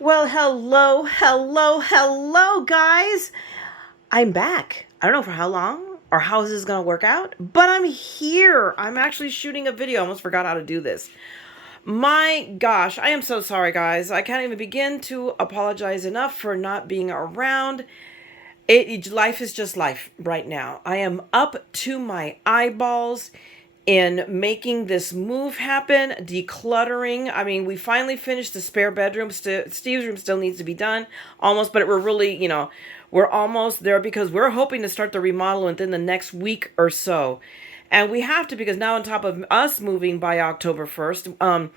Well, hello, guys. I'm back. I don't know for how long or how this is going to work out, but I'm here. I'm actually shooting a video. I almost forgot how to do this. My gosh, I am so sorry, guys. I can't even begin to apologize enough for not being around. Life is just life right now. I am up to my eyeballs in making this move happen, decluttering. I mean, we finally finished the spare bedroom. Steve's room still needs to be done, almost, but we're really, we're almost there because we're hoping to start the remodel within the next week or so. And we have to, because now on top of us moving by October 1st,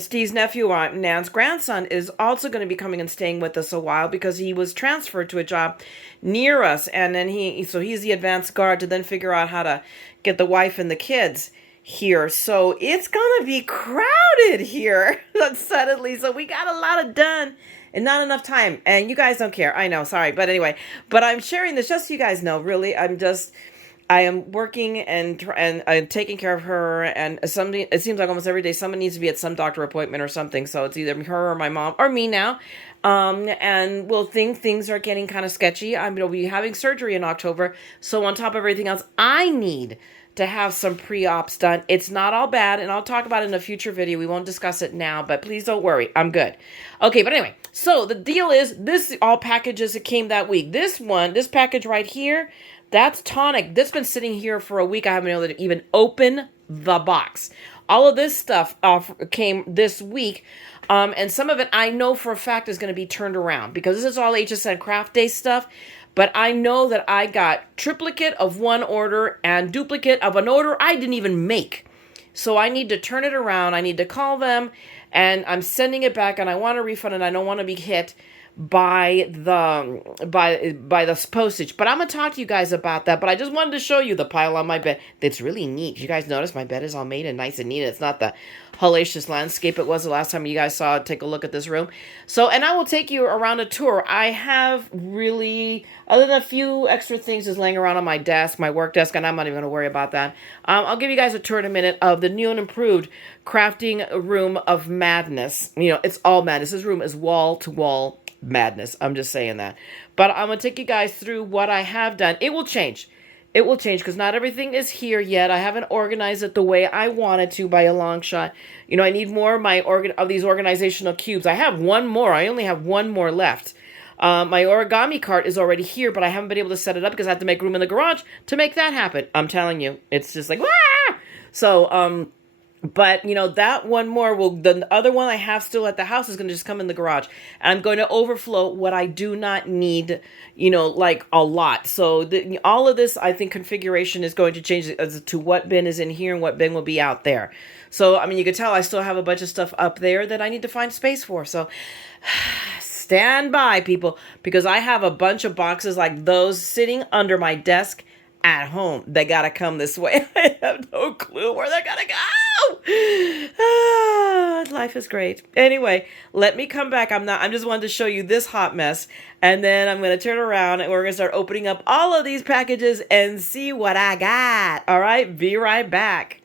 Steve's nephew, Nan's grandson, is also going to be coming and staying with us a while because he was transferred to a job near us. And then so he's the advanced guard to then figure out how to get the wife and the kids here. So it's going to be crowded here suddenly. So we got a lot of done and not enough time. And you guys don't care. I know. Sorry. But anyway, but I'm sharing this just so you guys know, really, I am working and I'm taking care of her, and somebody, it seems like almost every day someone needs to be at some doctor appointment or something. So it's either her or my mom or me now. And we'll think things are getting kind of sketchy. I'm going to be having surgery in October. So on top of everything else, I need to have some pre-ops done. It's not all bad, and I'll talk about it in a future video. We won't discuss it now, but please don't worry. I'm good. Okay, but anyway, so the deal is this all packages that came that week. This package right here, that's tonic. That's been sitting here for a week. I haven't been able to even open the box. All of this stuff came this week. And some of it I know for a fact is going to be turned around because this is all HSN Craft Day stuff. But I know that I got triplicate of one order and duplicate of an order I didn't even make. So I need to turn it around. I need to call them, and I'm sending it back, and I want a refund, and I don't want to be hit by the postage. But I'm gonna talk to you guys about that. But I just wanted to show you the pile on my bed. It's really neat. You guys notice my bed is all made and nice and neat. It's not the hellacious landscape it was the last time you guys saw it. Take a look at this room. So, and I will take you around a tour. I have really, other than a few extra things just laying around on my desk, my work desk, and I'm not even going to worry about that. I'll give you guys a tour in a minute of the new and improved crafting room of Maddness. It's all Maddness. This room is wall to wall madness. I'm just saying that. But I'm going to take you guys through what I have done. It will change. It will change because not everything is here yet. I haven't organized it the way I wanted to by a long shot. I need more of these organizational cubes. I have one more. I only have one more left. My origami cart is already here, but I haven't been able to set it up because I have to make room in the garage to make that happen. I'm telling you, it's just like, ah! So, but, that one more the other one I have still at the house is going to just come in the garage. And I'm going to overflow what I do not need, like a lot. So all of this, I think, configuration is going to change as to what bin is in here and what bin will be out there. So, I mean, you can tell I still have a bunch of stuff up there that I need to find space for. So stand by, people, because I have a bunch of boxes like those sitting under my desk at home. They gotta come this way. I have no clue where they're gonna go. Life is great. Anyway, let me come back. I'm just wanted to show you this hot mess, and then I'm gonna turn around and we're gonna start opening up all of these packages and see what I got. All right, be right back.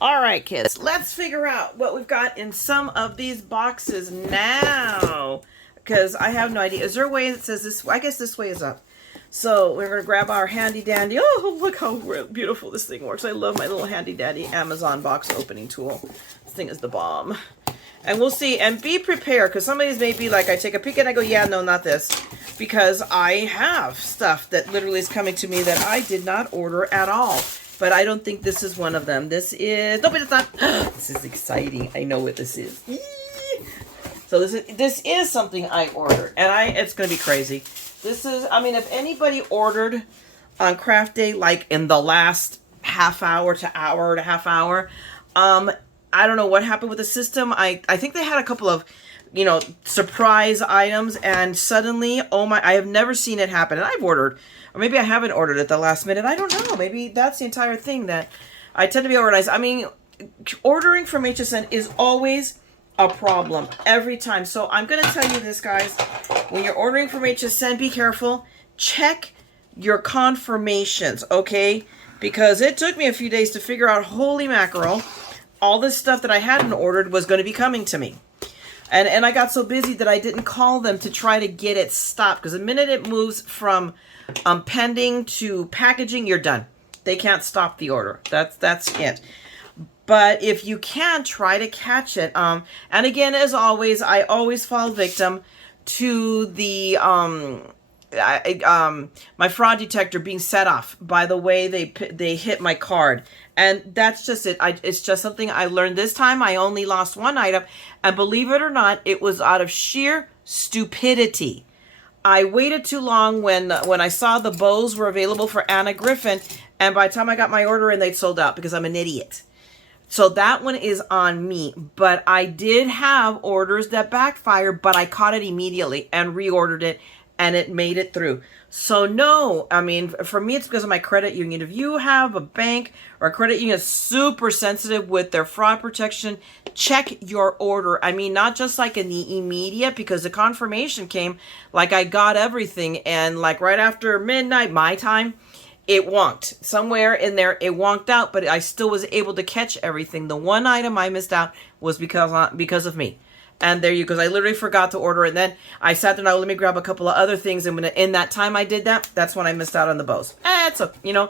All right, kids, let's figure out what we've got in some of these boxes now, because I have no idea. Is there a way that says this? I guess this way is up. So we're going to grab our handy dandy. Oh, look how beautiful this thing works. I love my little handy dandy Amazon box opening tool. This thing is the bomb. And we'll see. And be prepared, because some of these may be like, I take a peek and I go, yeah, no, not this. Because I have stuff that literally is coming to me that I did not order at all. But I don't think this is one of them. This is... No, but it's not. This is exciting. I know what this is. So this is something I ordered. And it's going to be crazy. This is... I mean, if anybody ordered on craft day, like in the last half hour to hour to half hour, I don't know what happened with the system. I think they had a couple of, you know, surprise items. And suddenly, oh my... I have never seen it happen. And I've ordered... Or maybe I haven't ordered at the last minute. I don't know. Maybe that's the entire thing, that I tend to be organized. I mean, ordering from HSN is always a problem every time. So I'm going to tell you this, guys. When you're ordering from HSN, be careful. Check your confirmations, okay? Because it took me a few days to figure out, holy mackerel, all this stuff that I hadn't ordered was going to be coming to me. And I got so busy that I didn't call them to try to get it stopped. Because the minute it moves from pending to packaging, you're done. They can't stop the order. That's it. But if you can, try to catch it. And again, as always, I always fall victim to the my fraud detector being set off by the way they hit my card. And that's just it. It's just something I learned this time. I only lost one item. And believe it or not, it was out of sheer stupidity. I waited too long when I saw the bows were available for Anna Griffin. And by the time I got my order in, they'd sold out because I'm an idiot. So that one is on me. But I did have orders that backfired, but I caught it immediately and reordered it. And it made it through. So no, I mean, for me, it's because of my credit union. If you have a bank or a credit union that's super sensitive with their fraud protection, check your order. I mean, not just like in the immediate, because the confirmation came like I got everything. And like right after midnight, my time, it wonked. Somewhere in there, it wonked out, but I still was able to catch everything. The one item I missed out was because of me. And there you go. I literally forgot to order it. And then I sat there and let me grab a couple of other things. And when in that time I did that, that's when I missed out on the bows. It's a, you know,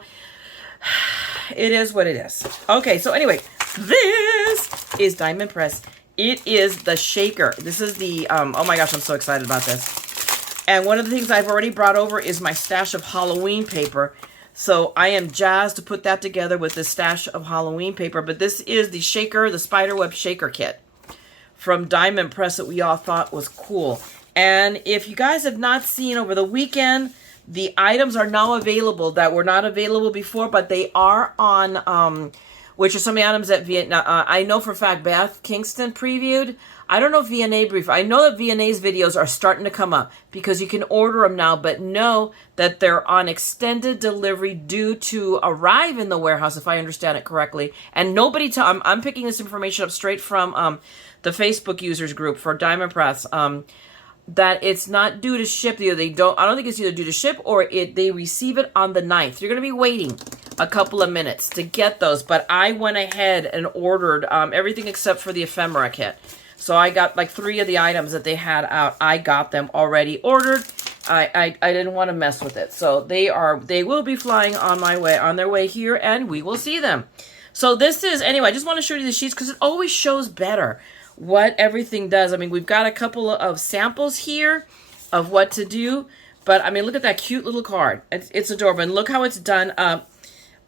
it is what it is. Okay, so anyway, this is Diamond Press. It is the shaker. This is the, oh my gosh, I'm so excited about this. And one of the things I've already brought over is my stash of Halloween paper. So I am jazzed to put that together with this stash of Halloween paper. But this is the shaker, the spiderweb shaker kit from Diamond Press that we all thought was cool. And if you guys have not seen over the weekend, the items are now available that were not available before, but they are on, which are some of the items that Vietnam, I know for a fact Beth Kingston previewed. I don't know if VNA brief. I know that VNA's videos are starting to come up because you can order them now, but know that they're on extended delivery due to arrive in the warehouse, if I understand it correctly. And nobody I'm picking this information up straight from the Facebook users group for Diamond Press, that it's not due to ship. I don't think it's either due to ship or they receive it on the 9th. You're going to be waiting a couple of minutes to get those. But I went ahead and ordered everything except for the ephemera kit. So I got like 3 of the items that they had out. I got them already ordered. I didn't want to mess with it. So they will be flying on their way here, and we will see them. So this is, anyway, I just want to show you the sheets because it always shows better what everything does. I mean, we've got a couple of samples here of what to do. But, I mean, look at that cute little card. It's adorable. And look how it's done up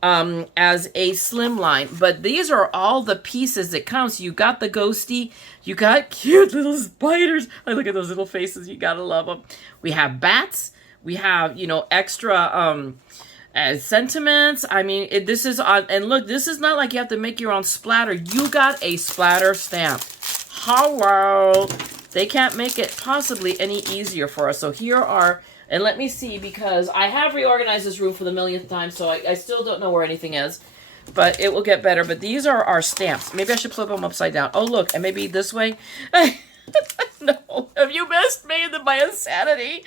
as a slimline. But these are all the pieces that come. So you got the ghosty. You got cute little spiders. I look at those little faces. You got to love them. We have bats. We have, you know, extra sentiments. I mean, this is on. And look, this is not like you have to make your own splatter. You got a splatter stamp. Hello. They can't make it possibly any easier for us. So here are, and let me see, because I have reorganized this room for the millionth time, so I still don't know where anything is. But it will get better. But these are our stamps. Maybe I should flip them upside down. Oh, look, and maybe this way. No, have you missed me in my insanity?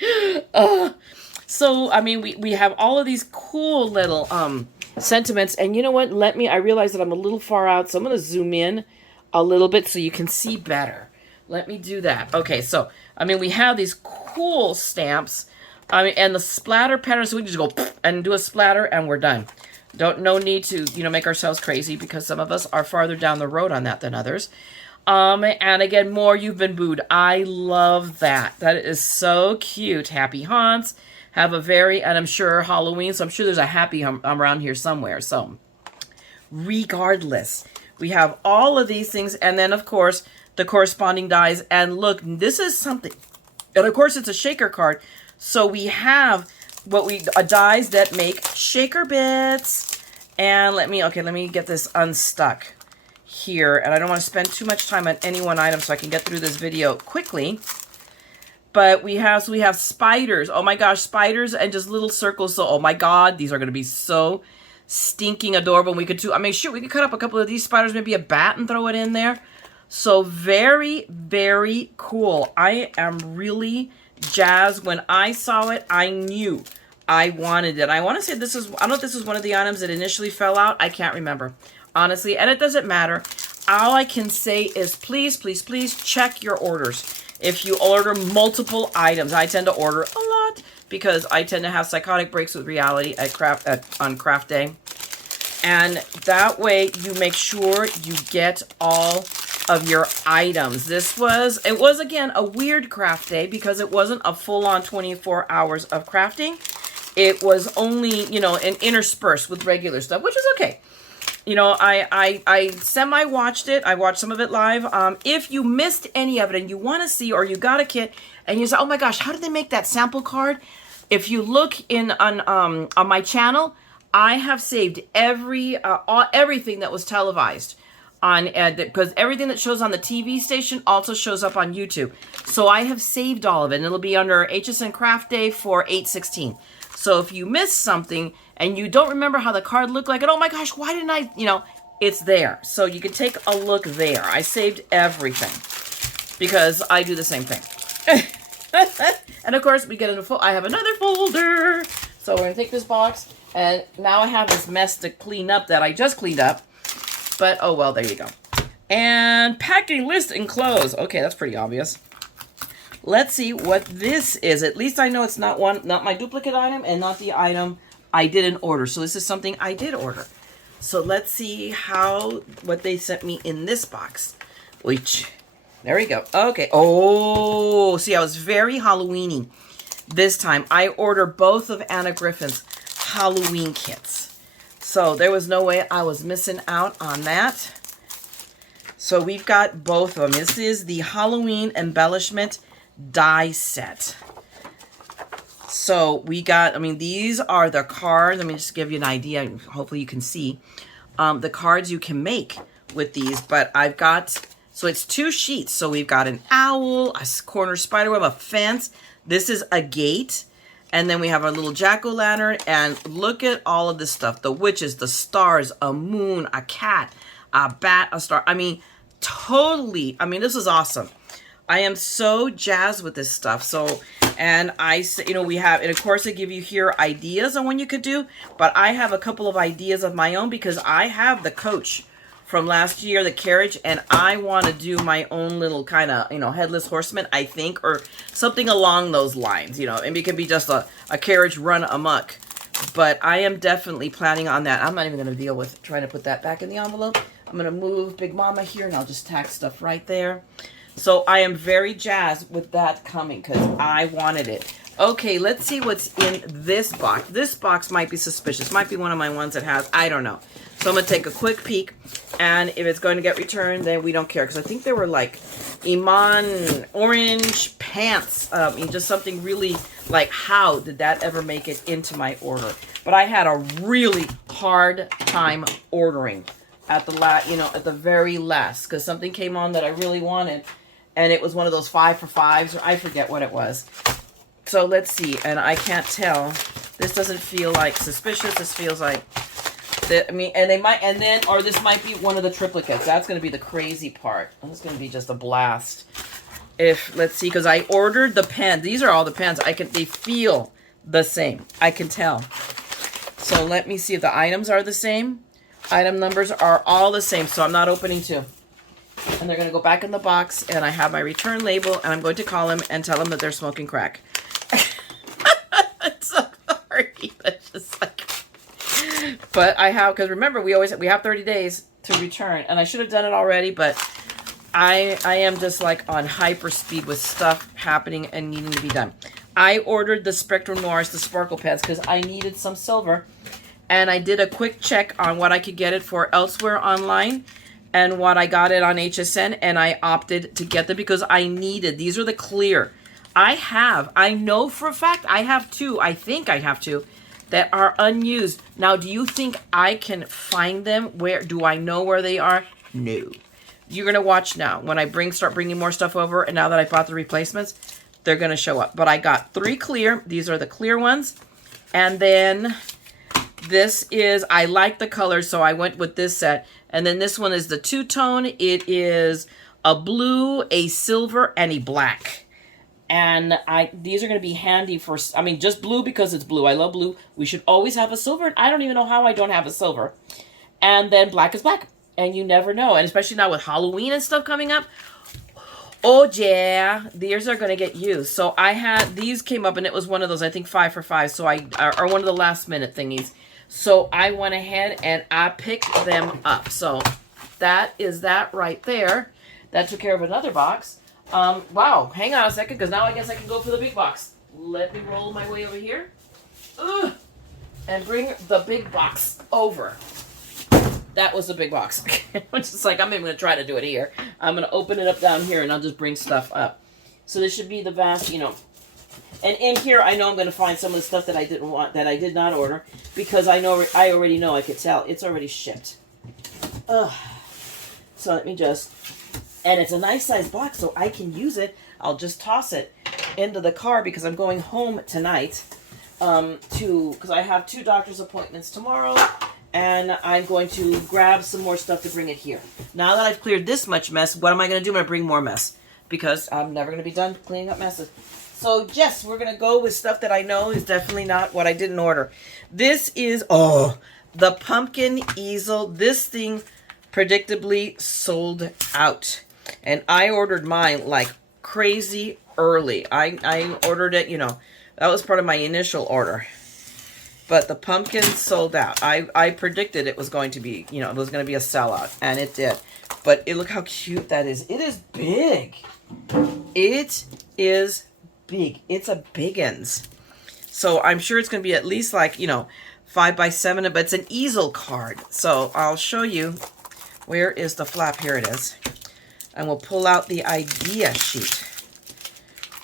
So, I mean, we have all of these cool little sentiments. And you know what? I realize that I'm a little far out, so I'm going to zoom in a little bit so you can see better. Let me do that. Okay, so, I mean, we have these cool stamps. I mean, and the splatter pattern, so we can just go and do a splatter and we're done. No need to, make ourselves crazy because some of us are farther down the road on that than others. And again, more You've Been Booed. I love that. That is so cute. Happy Haunts. Have a and I'm sure Halloween, so I'm sure there's a happy around here somewhere. So, regardless, we have all of these things. And then, of course, the corresponding dies. And look, this is something. And, of course, it's a shaker card. So, we have dies that make shaker bits. And let me get this unstuck here. And I don't want to spend too much time on any one item so I can get through this video quickly. But we have spiders. Oh my gosh, spiders and just little circles. So, oh my God, these are going to be so stinking adorable. We could we could cut up a couple of these spiders, maybe a bat and throw it in there. So very, very cool. I am really jazzed. When I saw it, I knew I wanted it. I want to say I don't know if this was one of the items that initially fell out. I can't remember, honestly, and it doesn't matter. All I can say is please, please, please check your orders. If you order multiple items, I tend to order a lot because I tend to have psychotic breaks with reality on craft day. And that way you make sure you get all of your items. It was again a weird craft day because it wasn't a full-on 24 hours of crafting. It was only, an interspersed with regular stuff, which is okay. I semi-watched it. I watched some of it live. If you missed any of it and you want to see, or you got a kit and you say, oh my gosh, how did they make that sample card? If you look on my channel, I have saved everything that was televised because everything that shows on the TV station also shows up on YouTube. So I have saved all of it, and it'll be under HSN Craft Day for 8/16. So if you missed something and you don't remember how the card looked like, and oh my gosh, why didn't I, it's there. So you can take a look there. I saved everything because I do the same thing. And of course, I have another folder. So we're going to take this box, and now I have this mess to clean up that I just cleaned up. But, oh well, there you go. And packing list enclosed. Okay, that's pretty obvious. Let's see what this is. At least I know it's not my duplicate item and not the item I didn't order. So this is something I did order. So let's see what they sent me in this box. There we go. Okay. Oh, see, I was very Halloween-y this time. I ordered both of Anna Griffin's Halloween kits. So there was no way I was missing out on that. So we've got both of them. This is the Halloween Embellishment die set. So we got, these are the cards. Let me just give you an idea. Hopefully you can see the cards you can make with these. But I've got, so it's 2 sheets. So we've got an owl, a corner spiderweb, a fence. This is a gate. And then we have our little jack-o'-lantern. And look at all of this stuff. The witches, the stars, a moon, a cat, a bat, a star. Totally. This is awesome. I am so jazzed with this stuff. So, and we have, and of course I give you here ideas on when you could do, but I have a couple of ideas of my own because I have the coach from last year, the carriage, and I want to do my own little kind of, headless horseman, I think, or something along those lines, and it could be just a carriage run amok, but I am definitely planning on that. I'm not even going to deal with trying to put that back in the envelope. I'm going to move Big Mama here, and I'll just tack stuff right there. So I am very jazzed with that coming because I wanted it. Okay, let's see what's in this box. This box might be suspicious. Might be one of my ones that has, I don't know. So I'm going to take a quick peek. And if it's going to get returned, then we don't care. Because I think they were like Iman orange pants. Just something really like, how did that ever make it into my order? But I had a really hard time ordering at the very last. Because something came on that I really wanted. And it was one of those 5 for 5s, or I forget what it was. So let's see. And I can't tell. This doesn't feel like suspicious. This feels like, or this might be one of the triplicates. That's going to be the crazy part. This is going to be just a blast. Let's see, because I ordered the pen. These are all the pens. They feel the same. I can tell. So let me see if the items are the same. Item numbers are all the same, so I'm not opening two. And they're going to go back in the box, and I have my return label, and I'm going to call them and tell them that they're smoking crack. It's so sorry. That's just like... But I have, because remember, we have 30 days to return, and I should have done it already, but I am just like on hyper speed with stuff happening and needing to be done. I ordered the Spectrum Noirs, the sparkle pens, because I needed some silver, and I did a quick check on what I could get it for elsewhere online and what I got it on HSN, and I opted to get them because I needed. These are the clear. I know for a fact I have two. I think I have two that are unused. Now, do you think I can find them? Where do I know where they are? No. You're gonna watch now when I start bringing more stuff over, and now that I bought the replacements, they're gonna show up. But I got 3 clear. These are the clear ones, and then this is, I like the colors, so I went with this set. And then this one is the two-tone. It is a blue, a silver, and a black. And these are going to be handy for, I mean, just blue because it's blue. I love blue. We should always have a silver. And I don't even know how I don't have a silver. And then black is black. And you never know. And especially now with Halloween and stuff coming up. Oh, yeah. These are going to get used. So I had, these came up and it was one of those, I think 5 for 5. So or one of the last minute thingies. So I went ahead and I picked them up. So that is that right there. That took care of another box. Wow, hang on a second, because now I guess I can go for the big box. Let me roll my way over here. And bring the big box over. That was the big box. I'm just like, I'm even going to try to do it here. I'm going to open it up down here, and I'll just bring stuff up. So this should be the vast, you know. And in here, I know I'm going to find some of the stuff that I didn't want, that I did not order, because I already know, I could tell. It's already shipped. So let me just... And it's a nice size box, so I can use it. I'll just toss it into the car because I'm going home tonight because I have 2 doctor's appointments tomorrow, and I'm going to grab some more stuff to bring it here. Now that I've cleared this much mess, what am I going to do? I'm going to bring more mess because I'm never going to be done cleaning up messes. So, yes, we're going to go with stuff that I know is definitely not what I didn't order. This is, the pumpkin easel. This thing predictably sold out. And I ordered mine like crazy early. I ordered it, you know, that was part of my initial order. But the pumpkin sold out. I predicted it was going to be, you know, it was going to be a sellout. And it did. But look how cute that is. It is big. It is big. It's a biggins. So I'm sure it's going to be at least like, you know, 5 by 7. But it's an easel card. So I'll show you. Where is the flap? Here it is. And we'll pull out the idea sheet.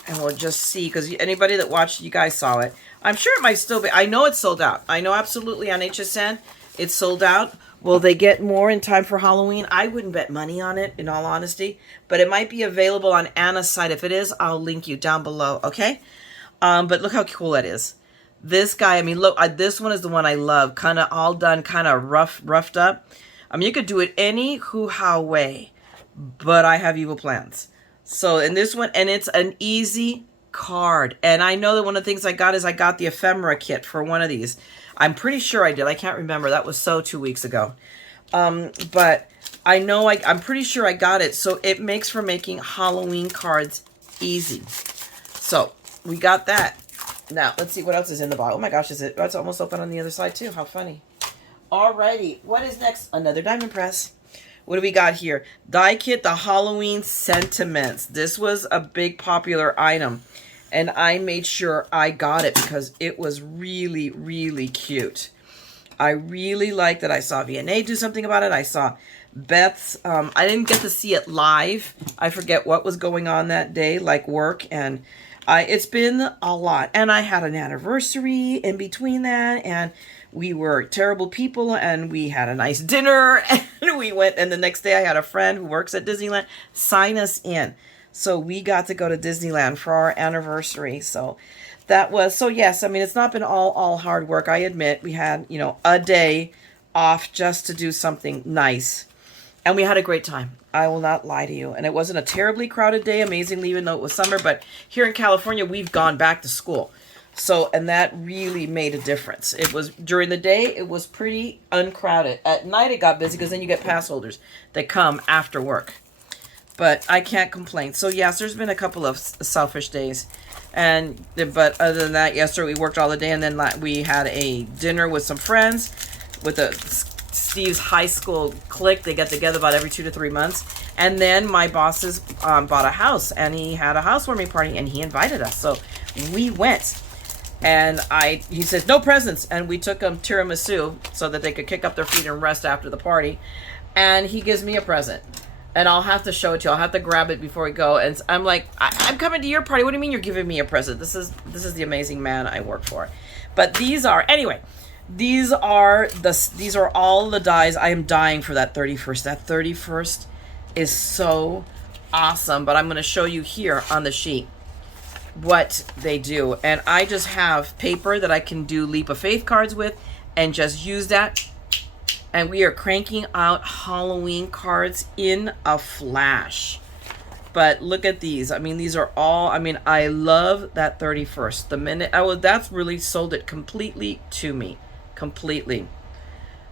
And we'll just see, because anybody that watched, you guys saw it. I'm sure it might still be. I know it's sold out. I know absolutely on HSN it's sold out. Will they get more in time for Halloween? I wouldn't bet money on it, in all honesty. But it might be available on Anna's site. If it is, I'll link you down below, okay? But look how cool that is. This guy, I mean, look, this one is the one I love. Kind of all done, kind of roughed up. I mean, you could do it any how way. But I have evil plans. So in this one, and it's an easy card. And I know that one of the things I got is I got the ephemera kit for one of these. I'm pretty sure I did. I can't remember. That was so 2 weeks ago. But I know I'm pretty sure I got it. So it makes for making Halloween cards easy. So we got that. Now let's see what else is in the bottle. Oh my gosh, it's almost open on the other side too. How funny. Alrighty, what is next? Another diamond press. What do we got here? Die Kit, the Halloween Sentiments. This was a big popular item. And I made sure I got it because it was really, really cute. I really liked that. I saw VNA do something about it. I saw Beth's. I didn't get to see it live. I forget what was going on that day, like work. And it's been a lot. And I had an anniversary in between that. And we were terrible people, and we had a nice dinner, and we went, and the next day I had a friend who works at Disneyland sign us in. So we got to go to Disneyland for our anniversary. So that was, so yes, I mean, it's not been all hard work. I admit we had, you know, a day off just to do something nice. And we had a great time. I will not lie to you. And it wasn't a terribly crowded day, amazingly, even though it was summer. But here in California, we've gone back to school. So, and that really made a difference. It was, during the day, it was pretty uncrowded. At night, it got busy because then you get pass holders that come after work. But I can't complain. So, yes, there's been a couple of selfish days. But other than that, yesterday we worked all the day, and then we had a dinner with some friends with Steve's high school clique. They get together about every 2 to 3 months. And then my bosses bought a house, and he had a housewarming party, and he invited us. So we went. And he says, no presents. And we took them tiramisu so that they could kick up their feet and rest after the party. And he gives me a present. And I'll have to show it to you. I'll have to grab it before we go. And I'm like, I'm coming to your party. What do you mean you're giving me a present? This is the amazing man I work for. But these are all the dies. I am dying for that 31st. That 31st is so awesome. But I'm going to show you here on the sheet what they do. And I just have paper that I can do leap of faith cards with and just use that. And we are cranking out Halloween cards in a flash. But look at these. I mean, these are all, I mean, I love that 31st. The minute that's really sold it completely to me. Completely.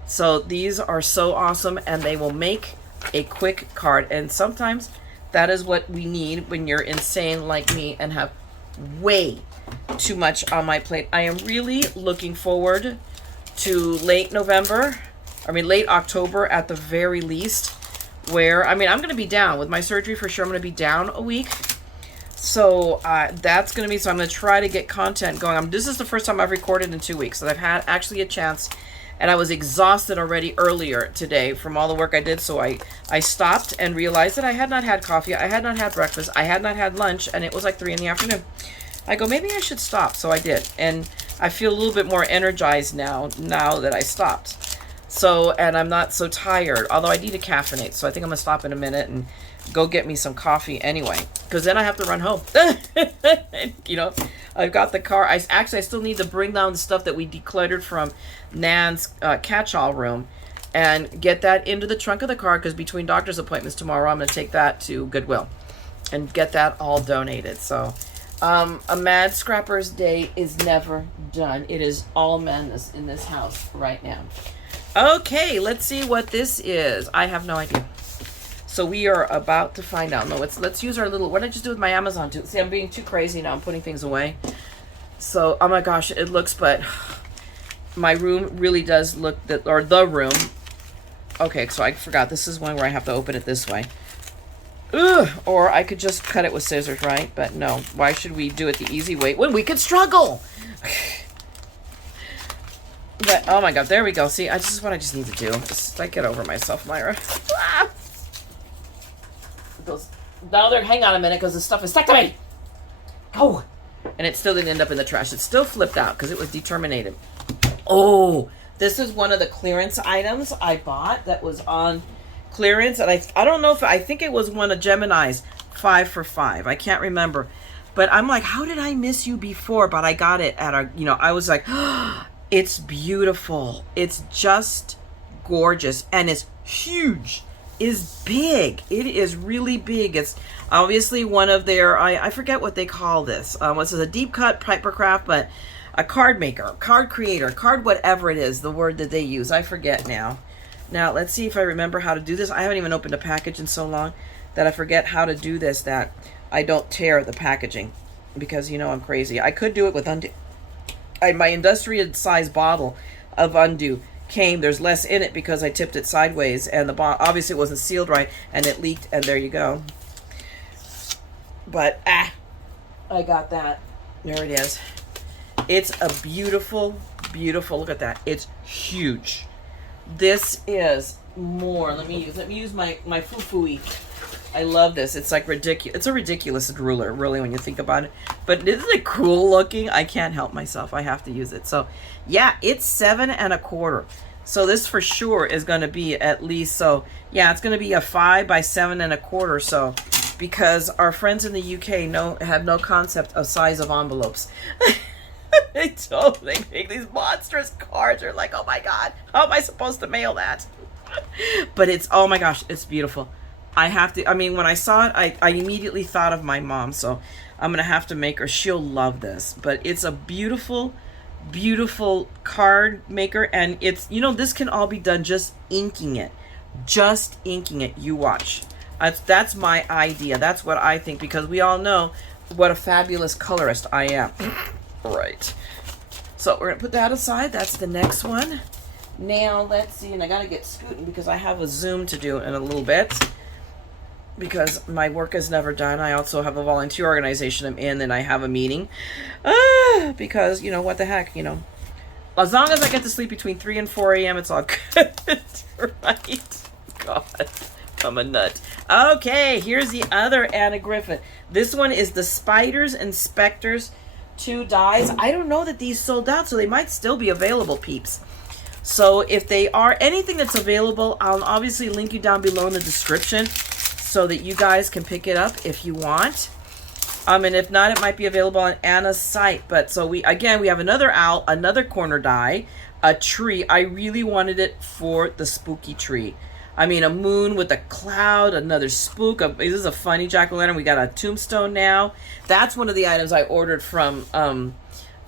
So these are so awesome, and they will make a quick card. And sometimes that is what we need when you're insane like me and have way too much on my plate. I am really looking forward to late October at the very least, where, I mean, I'm going to be down with my surgery for sure. I'm going to be down a week. So that's going to be, so I'm going to try to get content going. This is the first time I've recorded in 2 weeks that I've had actually a chance, and I was exhausted already earlier today from all the work I did. So I stopped and realized that I had not had coffee. I had not had breakfast. I had not had lunch, and it was like 3 in the afternoon. I go, maybe I should stop. So I did. And I feel a little bit more energized now that I stopped. So, and I'm not so tired, although I need to caffeinate. So I think I'm going to stop in a minute and go get me some coffee anyway, because then I have to run home. You know, I've got the car. I still need to bring down the stuff that we decluttered from Nan's catch-all room and get that into the trunk of the car, because between doctor's appointments tomorrow, I'm going to take that to Goodwill and get that all donated. So a Mad Scrappers Day is never done. It is all madness in this house right now. Okay, let's see what this is. I have no idea. So we are about to find out. No, let's use our little, what did I just do with my Amazon too? See, I'm being too crazy now. I'm putting things away. So, oh my gosh, it looks, but my room really does look, the room. Okay, so I forgot. This is one where I have to open it this way. Ugh, or I could just cut it with scissors, right? But no, why should we do it the easy way when we could struggle? But, oh my god, there we go. See, this is what I just need to do. Just, get over myself, Myra. Now hang on a minute, because the stuff is stuck to me. Oh, and it still didn't end up in the trash. It still flipped out because it was determinated. Oh, this is one of the clearance items I bought that was on clearance, and I don't know if, I think it was one of Gemini's 5 for $5. I can't remember, but I'm like, how did I miss you before? But I got it at our, I was like, oh, it's beautiful. It's just gorgeous, and it's huge. Is big. It is really big. It's obviously one of their, I forget what they call this. This is a deep cut papercraft, but a card maker, card creator, card whatever it is, the word that they use. I forget now. Now, let's see if I remember how to do this. I haven't even opened a package in so long that I forget how to do this, that I don't tear the packaging, because, I'm crazy. I could do it with undo. My industrial size bottle of undo came, there's less in it because I tipped it sideways, and the obviously it wasn't sealed right, and it leaked, and there you go. But I got that. There it is. It's a beautiful, beautiful, look at that. It's huge. This is more, let me use my foo-foo-y. I love this. It's like ridiculous. It's a ridiculous ruler, really, when you think about it. But isn't it cool looking? I can't help myself. I have to use it. So, yeah, it's 7 1/4. So this for sure is going to be at least, so, yeah, it's going to be a 5 by 7 1/4. So, because our friends in the UK have no concept of size of envelopes. They make these monstrous cards. They're like, oh my God, how am I supposed to mail that? But it's, oh my gosh, it's beautiful. I have to, I mean, when I saw it, I immediately thought of my mom, so I'm going to have to make her. She'll love this. But it's a beautiful, beautiful card maker, and it's, you know, this can all be done just inking it. Just inking it. You watch. That's my idea. That's what I think, because we all know what a fabulous colorist I am. Right. So we're going to put that aside. That's the next one. Now, let's see, and I got to get scooting because I have a Zoom to do in a little bit, because my work is never done. I also have a volunteer organization I'm in, and I have a meeting. Because, you know, what the heck, you know. As long as I get to sleep between 3 and 4 a.m., it's all good. Right? God, I'm a nut. Okay, here's the other Anna Griffin. This one is the Spiders and Specters 2 dies. I don't know that these sold out, so they might still be available, peeps. So if they are, anything that's available, I'll obviously link you down below in the description so that you guys can pick it up if you want. And if not, it might be available on Anna's site. But so we have another owl, another corner die, a tree. I really wanted it for the spooky tree. I mean, a moon with a cloud, another spook. This is a funny jack-o'-lantern. We got a tombstone now. That's one of the items I ordered from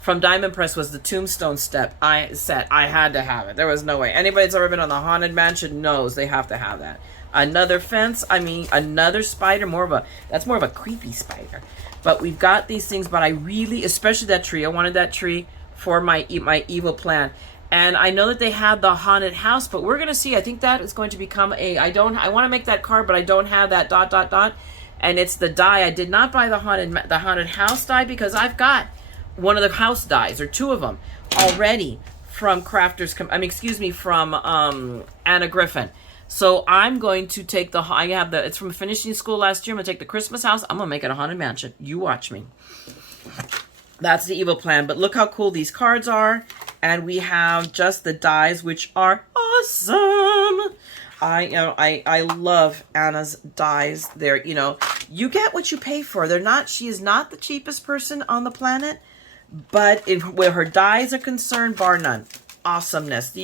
Diamond Press, was the tombstone set. I had to have it. There was no way. Anybody that's ever been on the Haunted Mansion knows they have to have that. Another fence. I mean, another spider. That's more of a creepy spider. But we've got these things. But I really, especially that tree. I wanted that tree for my evil plan. And I know that they had the haunted house, but we're gonna see. I think that is going to become I want to make that card, but I don't have that ... And it's the die. I did not buy the haunted house die because I've got one of the house dies, or 2 of them already from from Anna Griffin. So I'm going to take it's from finishing school last year. I'm gonna take the Christmas house. I'm gonna make it a haunted mansion. You watch me. That's the evil plan. But look how cool these cards are. And we have just the dies, which are awesome. I love Anna's dies. They're, you know, you get what you pay for. She is not the cheapest person on the planet, but where her dies are concerned, bar none. Awesomeness.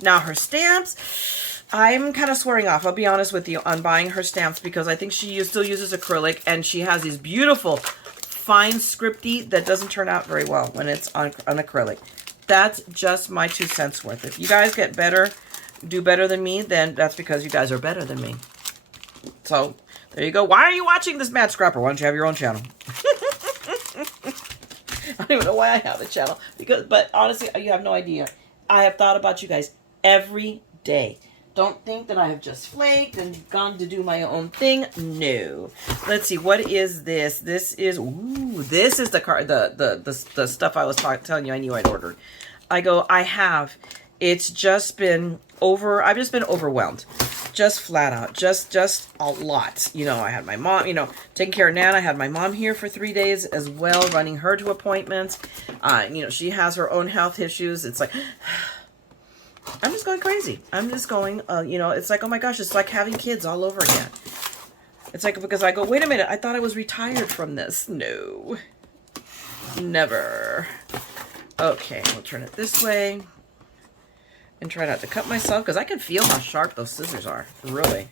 Now her stamps, I'm kind of swearing off, I'll be honest with you, on buying her stamps, because I think she still uses acrylic, and she has these beautiful fine scripty that doesn't turn out very well when it's on acrylic. That's just my 2 cents worth. If you guys get better, do better than me, then that's because you guys are better than me. So, there you go. Why are you watching this Mad Scrapper? Why don't you have your own channel? I don't even know why I have a channel. But honestly, you have no idea. I have thought about you guys every day. Don't think that I have just flaked and gone to do my own thing. No. Let's see. What is this? This is the card, the stuff I was telling you I knew I'd ordered. It's just been I've just been overwhelmed. Just flat out. Just a lot. You know, I had my mom, you know, taking care of Nana. I had my mom here for 3 days as well, running her to appointments. You know, she has her own health issues. It's like, I'm just going crazy. I'm just going, you know, it's like, oh my gosh, it's like having kids all over again. It's like, because I go, wait a minute, I thought I was retired from this. No. Never. Okay, we'll turn it this way. And try not to cut myself, because I can feel how sharp those scissors are. Really.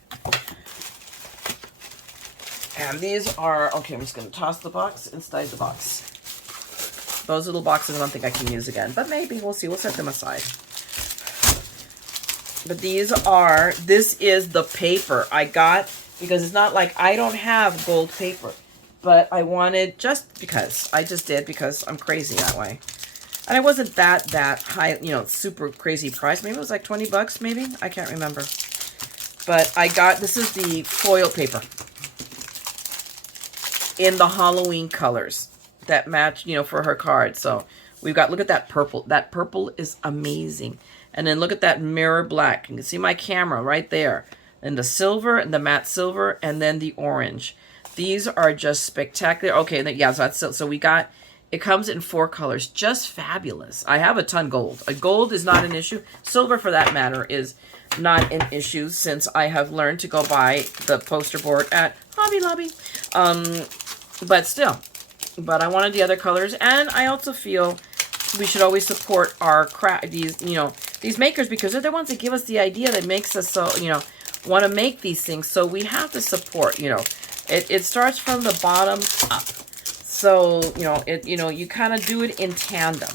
And these are, okay, I'm just going to toss the box inside the box. Those little boxes I don't think I can use again. But maybe, we'll see. We'll set them aside. But this is the paper I got, because it's not like I don't have gold paper. But I wanted, just because. I just did, because I'm crazy that way. And it wasn't that high, you know, super crazy price. Maybe it was like 20 bucks, maybe? I can't remember. But this is the foil paper in the Halloween colors that match, you know, for her card. So we've got, look at that purple. That purple is amazing. And then look at that mirror black. You can see my camera right there. And the silver, and the matte silver, and then the orange. These are just spectacular. Okay, yeah, so that's, so we got, it comes in 4 colors. Just fabulous. I have a ton gold. Gold is not an issue. Silver, for that matter, is not an issue, since I have learned to go buy the poster board at Hobby Lobby. But still. But I wanted the other colors. And I also feel we should always support our these makers, because they're the ones that give us the idea that makes us so, you know, want to make these things. So we have to support, you know, it starts from the bottom up. So, you kind of do it in tandem.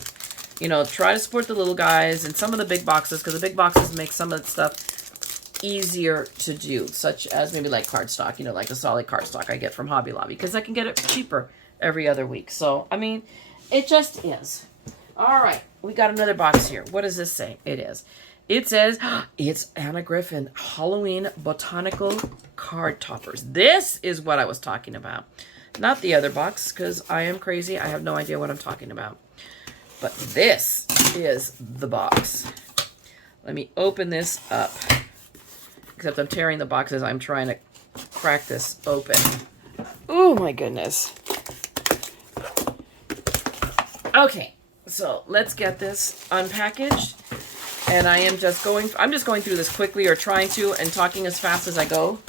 You know, try to support the little guys and some of the big boxes, because the big boxes make some of the stuff easier to do, such as maybe like cardstock, you know, like the solid cardstock I get from Hobby Lobby, because I can get it cheaper every other week. So, I mean, it just is. All right, we got another box here. What does this say? It says, it's Anna Griffin Halloween Botanical Card Toppers. This is what I was talking about. Not the other box, because I am crazy. I have no idea what I'm talking about. But this is the box. Let me open this up. Except I'm tearing the boxes. I'm trying to crack this open. Oh my goodness. Okay, so let's get this unpackaged. And I'm just going through this quickly, or trying to, and talking as fast as I go.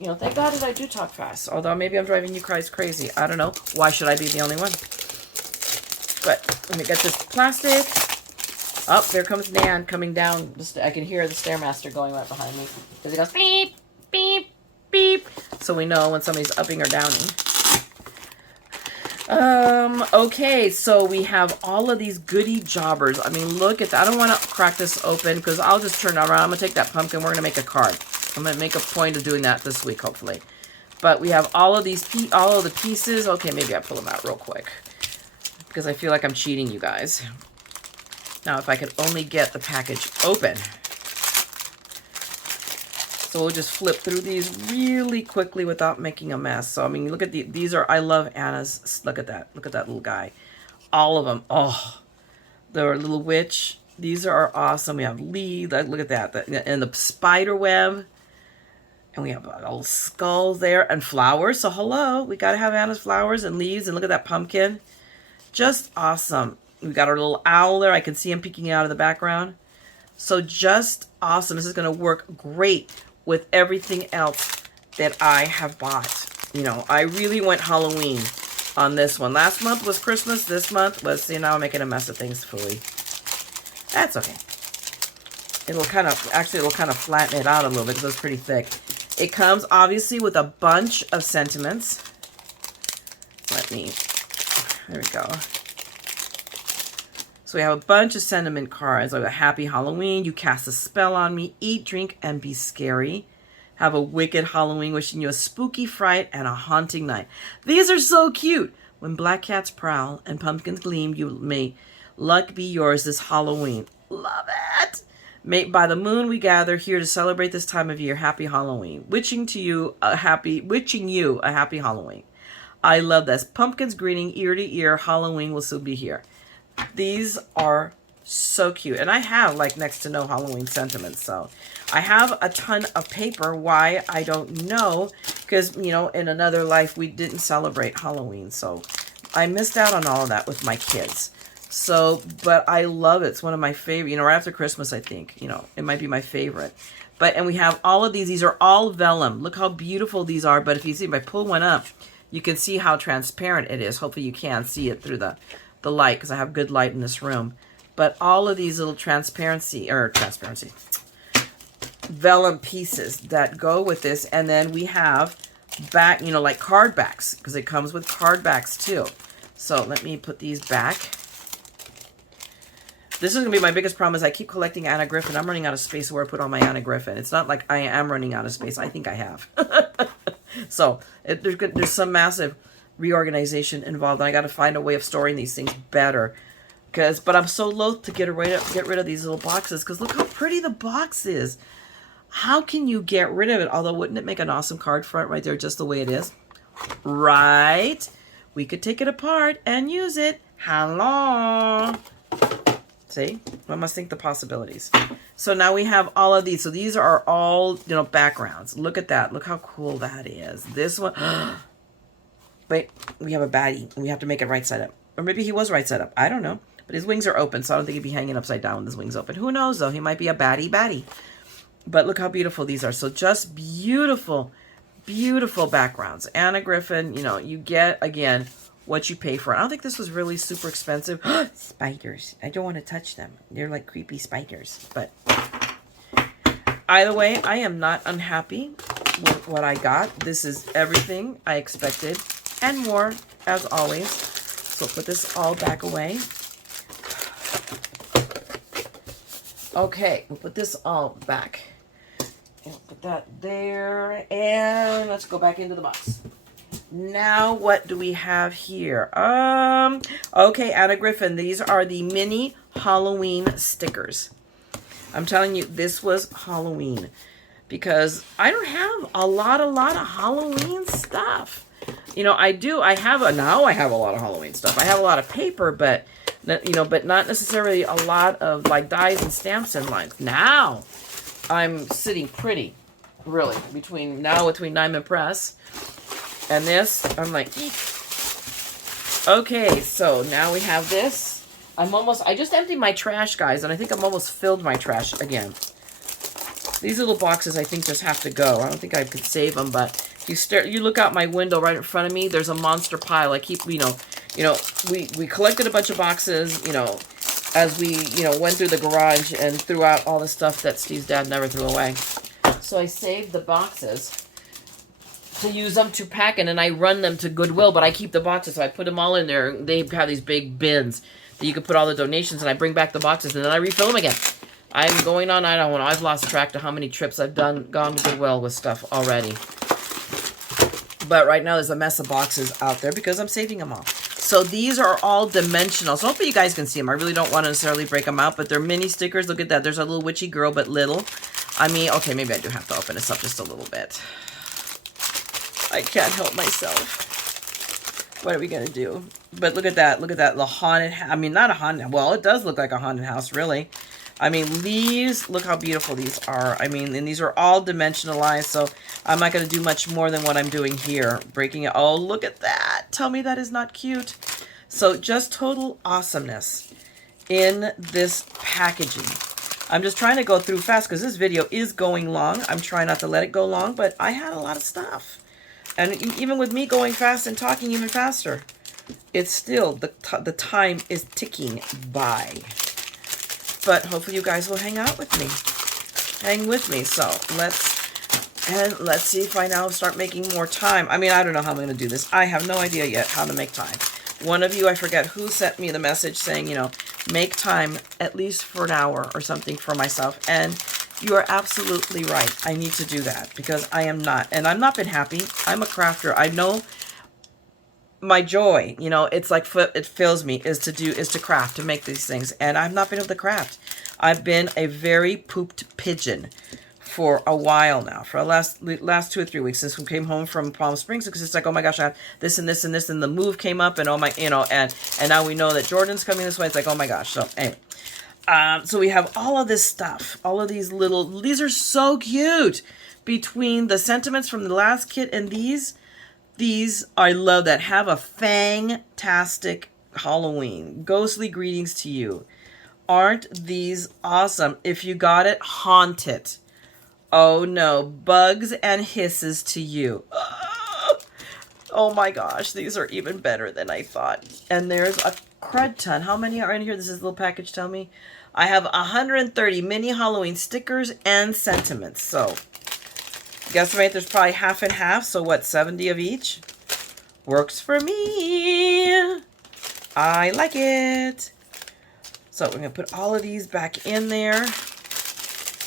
You know, thank God that I do talk fast. Although maybe I'm driving you guys crazy. I don't know. Why should I be the only one? But let me get this plastic. Oh, there comes Nan coming down. I can hear the Stairmaster going right behind me. Because it goes beep, beep, beep. So we know when somebody's upping or downing. Okay, so we have all of these goodie jobbers. I mean, look at that. I don't want to crack this open because I'll just turn it around. I'm going to take that pumpkin. We're going to make a card. I'm going to make a point of doing that this week, hopefully. But we have all of these, all of the pieces. Okay, maybe I pull them out real quick because I feel like I'm cheating you guys. Now, if I could only get the package open. So we'll just flip through these really quickly without making a mess. So, I mean, look at these are, I love Anna's. Look at that. Look at that little guy. All of them. Oh, the little witch. These are awesome. We have leaves. Look at that. And the spider web. And we have a little skull there and flowers. So, hello. We got to have Anna's flowers and leaves. And look at that pumpkin. Just awesome. We've got our little owl there. I can see him peeking out of the background. So, just awesome. This is going to work great with everything else that I have bought. You know, I really went Halloween on this one. Last month was Christmas. This month was, see, now I'm making a mess of things fully. That's okay. It'll kind of flatten it out a little bit because it's pretty thick. It comes, obviously, with a bunch of sentiments. There we go. So we have a bunch of sentiment cards. Like a happy Halloween, you cast a spell on me, eat, drink, and be scary. Have a wicked Halloween, wishing you a spooky fright and a haunting night. These are so cute. When black cats prowl and pumpkins gleam, you may luck be yours this Halloween. Love it. By the moon we gather here to celebrate this time of year. Happy Halloween. Wishing you a happy Halloween. I love this. Pumpkins grinning ear to ear. Halloween will soon be here. These are so cute. And I have like next to no Halloween sentiments. So I have a ton of paper. Why? I don't know. Because, you know, in another life, we didn't celebrate Halloween. So I missed out on all of that with my kids. So, but I love it. It's one of my favorite, you know, right after Christmas, I think, you know, it might be my favorite. And we have all of these. These are all vellum. Look how beautiful these are. But if you see, if I pull one up, you can see how transparent it is. Hopefully you can see it through the light, because I have good light in this room. But all of these little transparency vellum pieces that go with this. And then we have back, you know, like card backs, because it comes with card backs too. So let me put these back. This is going to be my biggest problem is I keep collecting Anna Griffin. I'm running out of space where I put all my Anna Griffin. It's not like I am running out of space. I think I have. So there's some massive reorganization involved, and I got to find a way of storing these things better. But I'm so loath to get rid of these little boxes, because look how pretty the box is. How can you get rid of it? Although, wouldn't it make an awesome card front right there, just the way it is? Right? We could take it apart and use it. Hello. See? One must think the possibilities. So now we have all of these. So these are all, you know, backgrounds. Look at that. Look how cool that is. This one. Wait, we have a baddie. And we have to make it right side up. Or maybe he was right side up. I don't know. But his wings are open, so I don't think he'd be hanging upside down with his wings open. Who knows, though? He might be a baddie. But look how beautiful these are. So just beautiful, beautiful backgrounds. Anna Griffin, you know, you get, again, what you pay for. I don't think this was really super expensive. Spiders. I don't want to touch them. They're like creepy spiders. But Either way, I am not unhappy with what I got. This is everything I expected and more, as always. So put this all back away. Okay, we'll put this all back. And put that there. And let's go back into the box. Now, what do we have here? Okay, Anna Griffin. These are the mini Halloween stickers. I'm telling you, this was Halloween. Because I don't have a lot of Halloween stuff. You know, now I have a lot of Halloween stuff. I have a lot of paper, but, you know, but not necessarily a lot of, like, dies and stamps and lines. Now, I'm sitting pretty, really, between Diamond Press and this. I'm like, eek. Okay, so now we have this. I just emptied my trash, guys, and I think I'm almost filled my trash again. These little boxes, I think, just have to go. I don't think I could save them, but you look out my window right in front of me, there's a monster pile. I keep, we collected a bunch of boxes, as we, went through the garage and threw out all the stuff that Steve's dad never threw away. So I saved the boxes to use them to pack in, and I run them to Goodwill, but I keep the boxes, so I put them all in there. They have these big bins that you can put all the donations, and I bring back the boxes, and then I refill them again. I'm going on, I don't know, I've lost track to how many trips I've gone to Goodwill with stuff already. But right now there's a mess of boxes out there because I'm saving them all. So these are all dimensional. So hopefully you guys can see them. I really don't want to necessarily break them out, but they're mini stickers. Look at that. There's a little witchy girl, but little. I mean, okay, maybe I do have to open this up just a little bit. I can't help myself. What are we going to do? But look at that. Look at that. The haunted, I mean, not a haunted, well, it does look like a haunted house, really. I mean, these, look how beautiful these are. I mean, and these are all dimensionalized, so I'm not going to do much more than what I'm doing here. Breaking it. Oh, look at that. Tell me that is not cute. So just total awesomeness in this packaging. I'm just trying to go through fast because this video is going long. I'm trying not to let it go long, but I had a lot of stuff. And even with me going fast and talking even faster, it's still, the time is ticking by. But hopefully you guys will hang out with me. Hang with me. So let's see if I now start making more time. I mean, I don't know how I'm going to do this. I have no idea yet how to make time. One of you, I forget who sent me the message saying, make time at least for an hour or something for myself. And you are absolutely right. I need to do that because I am not. And I've not been happy. I'm a crafter. I know my joy, it's like it fills me is to craft, to make these things, and I've not been able to craft. I've been a very pooped pigeon for a while now, for the last 2 or 3 weeks since we came home from Palm Springs, because it's like, oh my gosh, I have this and this and this, and the move came up, and oh my, and now we know that Jordan's coming this way. It's like, oh my gosh. So anyway, so we have all of this stuff, all of these these are so cute. Between the sentiments from the last kit and these, I love that. Have a fantastic Halloween. Ghostly greetings to you. Aren't these awesome? If you got it, haunt it. Oh no, bugs and hisses to you. Oh my gosh, these are even better than I thought. And there's a crud ton. How many are in here? This is a little package, tell me. I have 130 mini Halloween stickers and sentiments. So guesstimate there's probably half and half, so what, 70 of each? Works for me. I like it. So we're going to put all of these back in there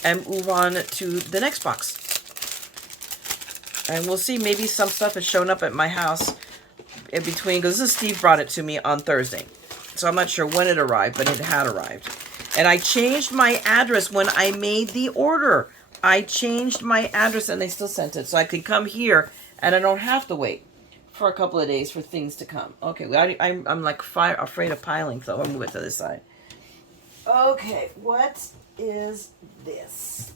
and move on to the next box. And we'll see, maybe some stuff has shown up at my house in between, because this is Steve brought it to me on Thursday. So I'm not sure when it arrived, but it had arrived. And I changed my address when I made the order. I changed my address and they still sent it. So I can come here and I don't have to wait for a couple of days for things to come. Okay, I'm like afraid of piling, so I'll move it to this side. Okay, what is this?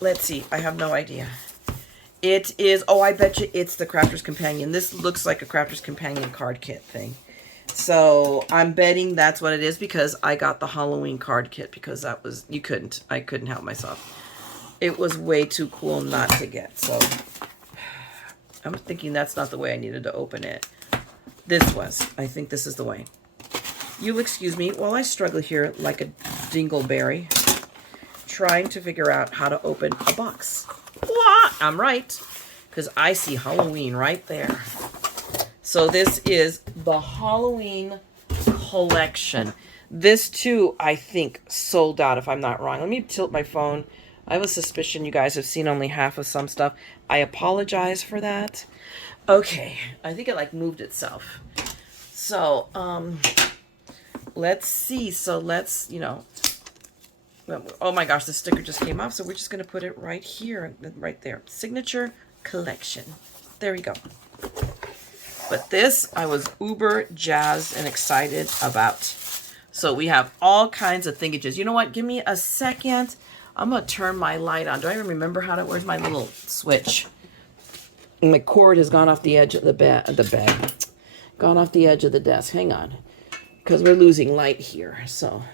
Let's see. I have no idea. It is, oh, I bet you it's the Crafter's Companion. This looks like a Crafter's Companion card kit thing. So I'm betting that's what it is because I got the Halloween card kit because that was, I couldn't help myself. It was way too cool not to get. So I'm thinking that's not the way I needed to open it. This was. I think this is the way. You'll excuse me while I struggle here like a dingleberry, trying to figure out how to open a box. What? I'm right, because I see Halloween right there. So this is the Halloween collection. This too, I think, sold out, if I'm not wrong. Let me tilt my phone. I have a suspicion you guys have seen only half of some stuff. I apologize for that. Okay, I think it like moved itself. So, let's see. So let's, you know, oh my gosh, the sticker just came off. So we're just going to put it right here, right there. Signature collection. There we go. But this, I was uber jazzed and excited about. So we have all kinds of thingages. You know what? Give me a second. I'm going to turn my light on. Do I even remember how to, where's my little switch? My cord has gone off the edge of the bed. Gone off the edge of the desk. Hang on. Because we're losing light here. So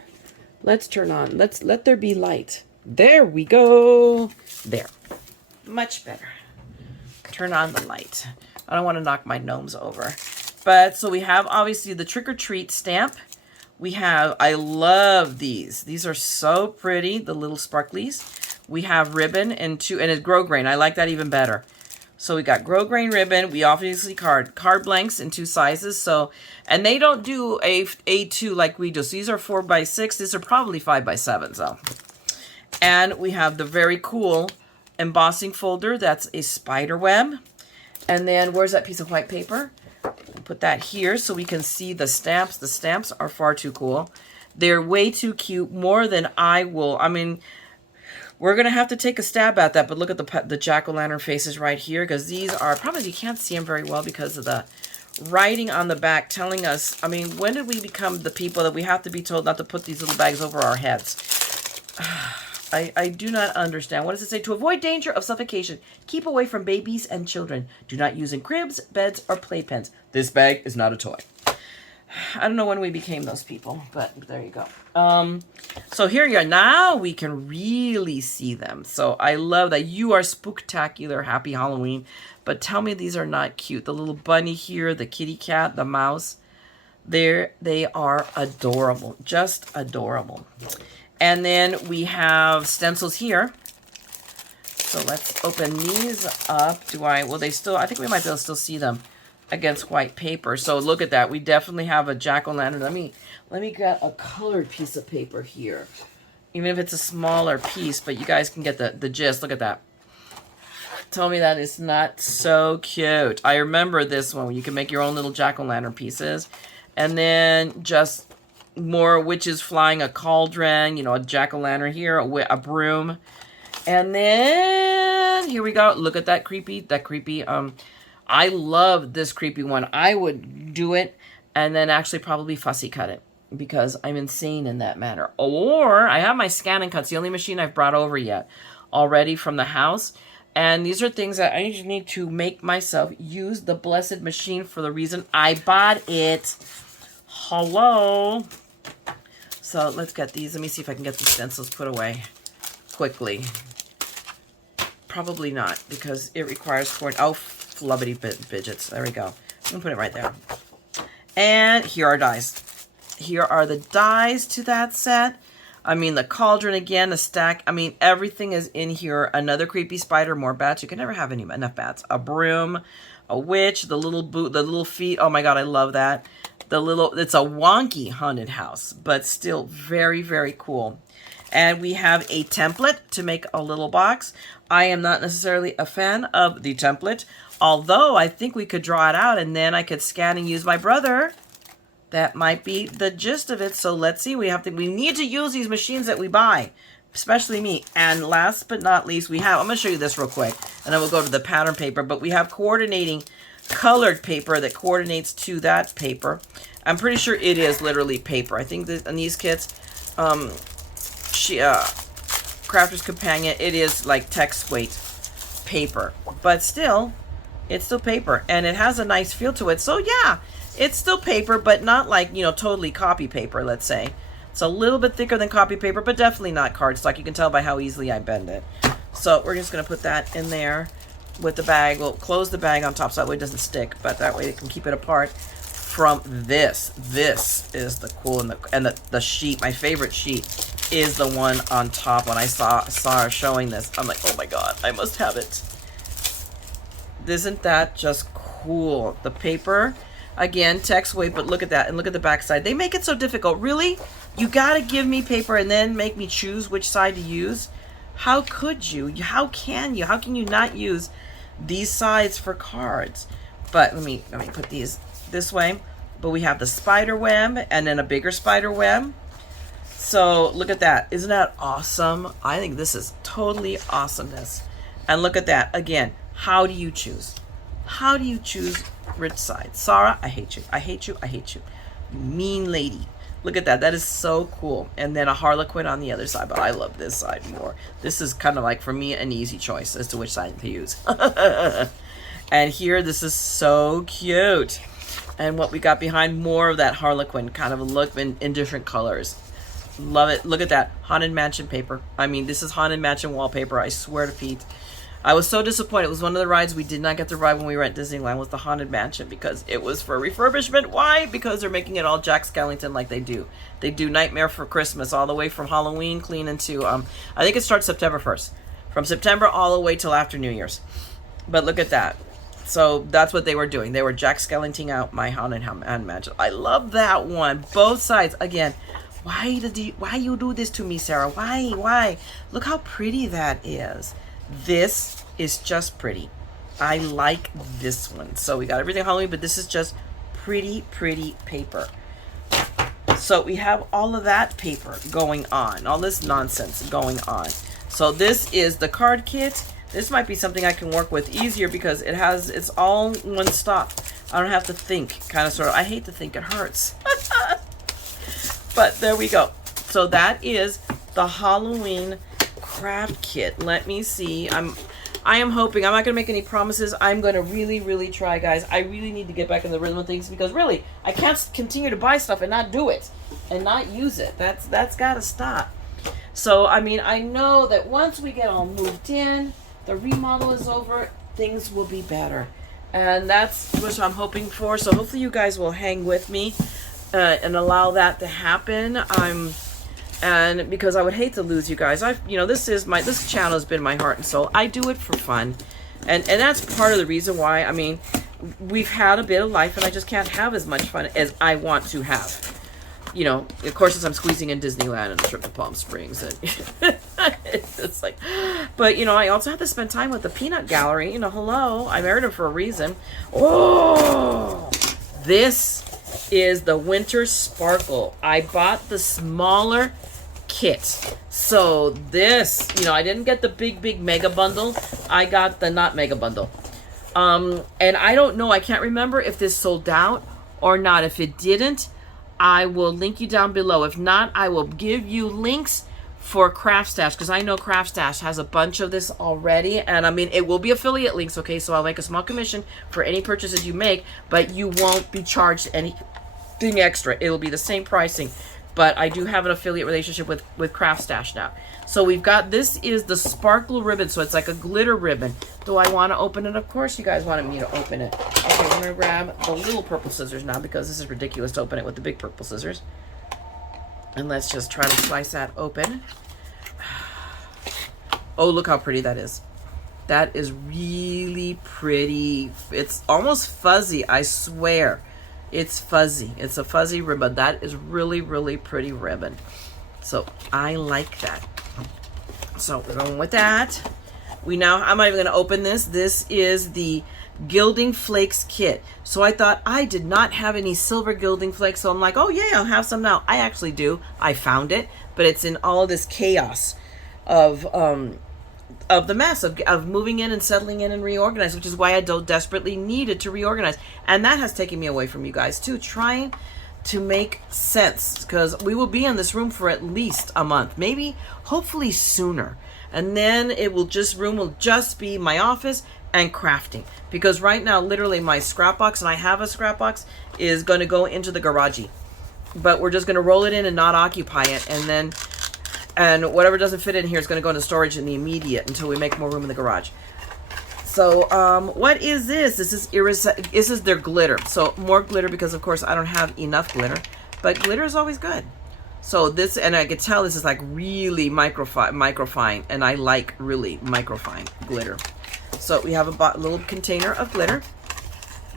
let's turn on. Let there be light. There we go. There. Much better. Turn on the light. I don't want to knock my gnomes over. But so we have obviously the trick or treat stamp. We have, I love these. These are so pretty, the little sparklies. We have ribbon and it's grosgrain. I like that even better. So we got grosgrain ribbon. We obviously card blanks in 2 sizes. So, and they don't do A2 like we do. So these are 4x6. These are probably 5x7. So, and we have the very cool embossing folder. That's a spider web. And then where's that piece of white paper? Put that here so we can see the stamps. The stamps are far too cool. They're way too cute, more than I will. I mean, we're going to have to take a stab at that, but look at the jack-o'-lantern faces right here, because these are, probably you can't see them very well because of the writing on the back telling us, I mean, when did we become the people that we have to be told not to put these little bags over our heads? I do not understand. What does it say? To avoid danger of suffocation, keep away from babies and children. Do not use in cribs, beds, or playpens. This bag is not a toy. I don't know when we became those people, but there you go. So here you are. Now we can really see them. So I love that. You are spooktacular. Happy Halloween. But tell me these are not cute. The little bunny here, the kitty cat, the mouse. They are adorable. Just adorable. And then we have stencils here. So let's open these up. Well, they still, I think we might be able to still see them against white paper. So look at that. We definitely have a jack-o'-lantern. Let me get a colored piece of paper here. Even if it's a smaller piece, but you guys can get the gist. Look at that. Tell me that is not so cute. I remember this one where you can make your own little jack-o'-lantern pieces. And then just more witches flying, a cauldron, you know, a jack-o'-lantern here, a broom. And then here we go. Look at that creepy, I love this creepy one. I would do it and then actually probably fussy cut it because I'm insane in that manner. Or I have my scan and cuts, the only machine I've brought over yet already from the house. And these are things that I just need to make myself use the blessed machine for the reason I bought it. Hello. So let's get these. Let me see if I can get the stencils put away quickly. Probably not because it requires flubbity bidgets. There we go. I'm going to put it right there. And here are dies. Here are the dies to that set. I mean, the cauldron again, a stack. I mean, everything is in here. Another creepy spider, more bats. You can never have enough bats. A broom, a witch, the little boot, the little feet. Oh my God, I love that. It's a wonky haunted house, but still very, very cool. And we have a template to make a little box. I am not necessarily a fan of the template, although I think we could draw it out and then I could scan and use my brother. That might be the gist of it. So let's see. We need to use these machines that we buy, especially me. And last but not least, I'm going to show you this real quick, and then we'll go to the pattern paper. But we have coordinating colored paper that coordinates to that paper. I'm pretty sure it is literally paper. I think that in these kits, Crafter's Companion, it is like text weight paper, but still, it's still paper, and it has a nice feel to it. So yeah, it's still paper, but not like, you know, totally copy paper, let's say. It's a little bit thicker than copy paper, but definitely not cardstock. You can tell by how easily I bend it. So we're just going to put that in there with the bag. We'll close the bag on top so that way it doesn't stick, but that way it can keep it apart from this. This is the cool, and the sheet, my favorite sheet. is the one on top. When I saw Sara showing this, I'm like, oh my god, I must have it. Isn't that just cool? The paper, again, text weight, but look at that, and look at the back side. They make it so difficult. Really? You gotta give me paper and then make me choose which side to use? How could you? How can you? How can you not use these sides for cards? But let me put these this way. But we have the spider web and then a bigger spider web. So look at that. Isn't that awesome? I think this is totally awesomeness. And look at that. Again, how do you choose? How do you choose which side? Sara, I hate you. I hate you. I hate you. You mean lady. Look at that. That is so cool. And then a harlequin on the other side. But I love this side more. This is kind of like, for me, an easy choice as to which side to use. And here, this is so cute. And what we got behind, more of that harlequin kind of a look in different colors. Love it. Look at that. Haunted Mansion paper. I mean, this is Haunted Mansion wallpaper. I swear to Pete. I was so disappointed. It was one of the rides we did not get to ride when we were at Disneyland, was the Haunted Mansion, because it was for refurbishment. Why? Because they're making it all Jack Skellington like they do. They do Nightmare for Christmas all the way from Halloween clean into, I think it starts September 1st. From September all the way till after New Year's. But look at that. So that's what they were doing. They were Jack Skellington out my Haunted Mansion. I love that one. Both sides. Again, why you do this to me, Sara? Why? Look how pretty that is. This is just pretty. I like this one. So we got everything Halloween, but this is just pretty paper. So we have all of that paper going on, all this nonsense going on. So this is the card kit. This might be something I can work with easier because it's all one stop. I don't have to think, kind of, sort of. I hate to think, it hurts. But there we go. So that is the Halloween craft kit. Let me see. I am hoping, I'm not going to make any promises. I'm going to really try, guys. I really need to get back in the rhythm of things, because really, I can't continue to buy stuff and not do it and not use it. That's got to stop. So, I mean, I know that once we get all moved in, the remodel is over, things will be better. And that's what I'm hoping for. So hopefully you guys will hang with me and allow that to happen. And because I would hate to lose you guys. This channel has been my heart and soul. I do it for fun. And that's part of the reason why, I mean, we've had a bit of life and I just can't have as much fun as I want to have. You know, of course, as I'm squeezing in Disneyland and a trip to Palm Springs. And it's like, but, you know, I also have to spend time with the Peanut Gallery. You know, hello, I married him for a reason. Oh, this is the Winter Sparkle. I bought the smaller kit. So this, you know, I didn't get the big mega bundle. I got the not mega bundle. And I don't know, I can't remember if this sold out or not. If it didn't, I will link you down below. If not, I will give you links for Craft Stash, because I know Craft Stash has a bunch of this already. And I mean, it will be affiliate links, okay? So I'll make a small commission for any purchases you make, but you won't be charged anything extra. It will be the same pricing. But I do have an affiliate relationship with Craft Stash now. So we've got, this is the sparkle ribbon. So it's like a glitter ribbon. Do I want to open it? Of course you guys wanted me to open it. Okay, I'm going to grab the little purple scissors now, because this is ridiculous to open it with the big purple scissors. And let's just try to slice that open. Oh, look how pretty that is. That is really pretty. It's almost fuzzy, I swear. It's fuzzy. It's a fuzzy ribbon. That is really pretty ribbon. So I like that. So we're going with that. I'm not even going to open this. This is the Gilding Flakes kit. So I thought I did not have any silver gilding flakes. So I'm like, oh yeah, I'll have some now. I actually do. I found it, but it's in all of this chaos of the mess of moving in and settling in and reorganize, which is why I desperately needed to reorganize. And that has taken me away from you guys too, trying to make sense, because we will be in this room for at least a month, maybe, hopefully sooner. And then room will just be my office and crafting, because right now, literally my scrap box, and I have a scrap box, is going to go into the garage. But we're just going to roll it in and not occupy it, and whatever doesn't fit in here is going to go into storage in the immediate until we make more room in the garage. So, what is this? This is their glitter. So, more glitter, because of course I don't have enough glitter, but glitter is always good. So this, and I could tell this is like really microfine, and I like really microfine glitter. So we have a little container of glitter.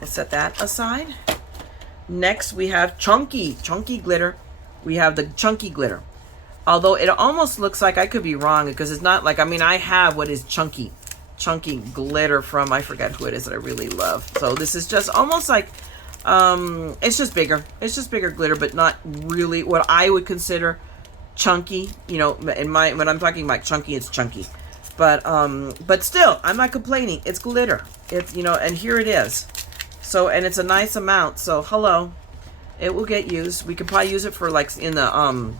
We'll set that aside. Next we have chunky glitter. We have the chunky glitter. Although it almost looks like, I could be wrong, because it's not like, I mean, I have what is chunky glitter from, I forget who it is that I really love. So this is just almost like, it's just bigger. It's just bigger glitter, but not really what I would consider chunky. You know, when I'm talking about chunky, it's chunky. But still, I'm not complaining. It's glitter. It's, you know, and here it is. So, and it's a nice amount. So, hello. It will get used. We could probably use it for like in the,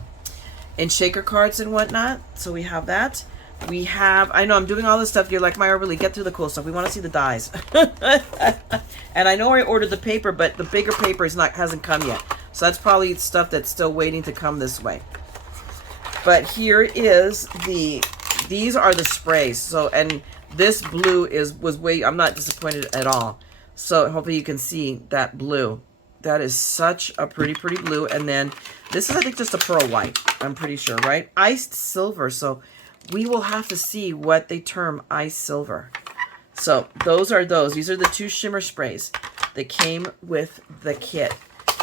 in shaker cards and whatnot. So we have that. We have, I know I'm doing all this stuff. You're like, Myra, really get through the cool stuff. We want to see the dies. And I know I ordered the paper, but the bigger paper hasn't come yet. So that's probably stuff that's still waiting to come this way. But here is these are the sprays. So, and this blue I'm not disappointed at all. So hopefully you can see that blue. That is such a pretty blue. And then this is, I think, just a pearl white. I'm pretty sure, right? Iced silver. So we will have to see what they term iced silver. So those are those. These are the 2 shimmer sprays that came with the kit.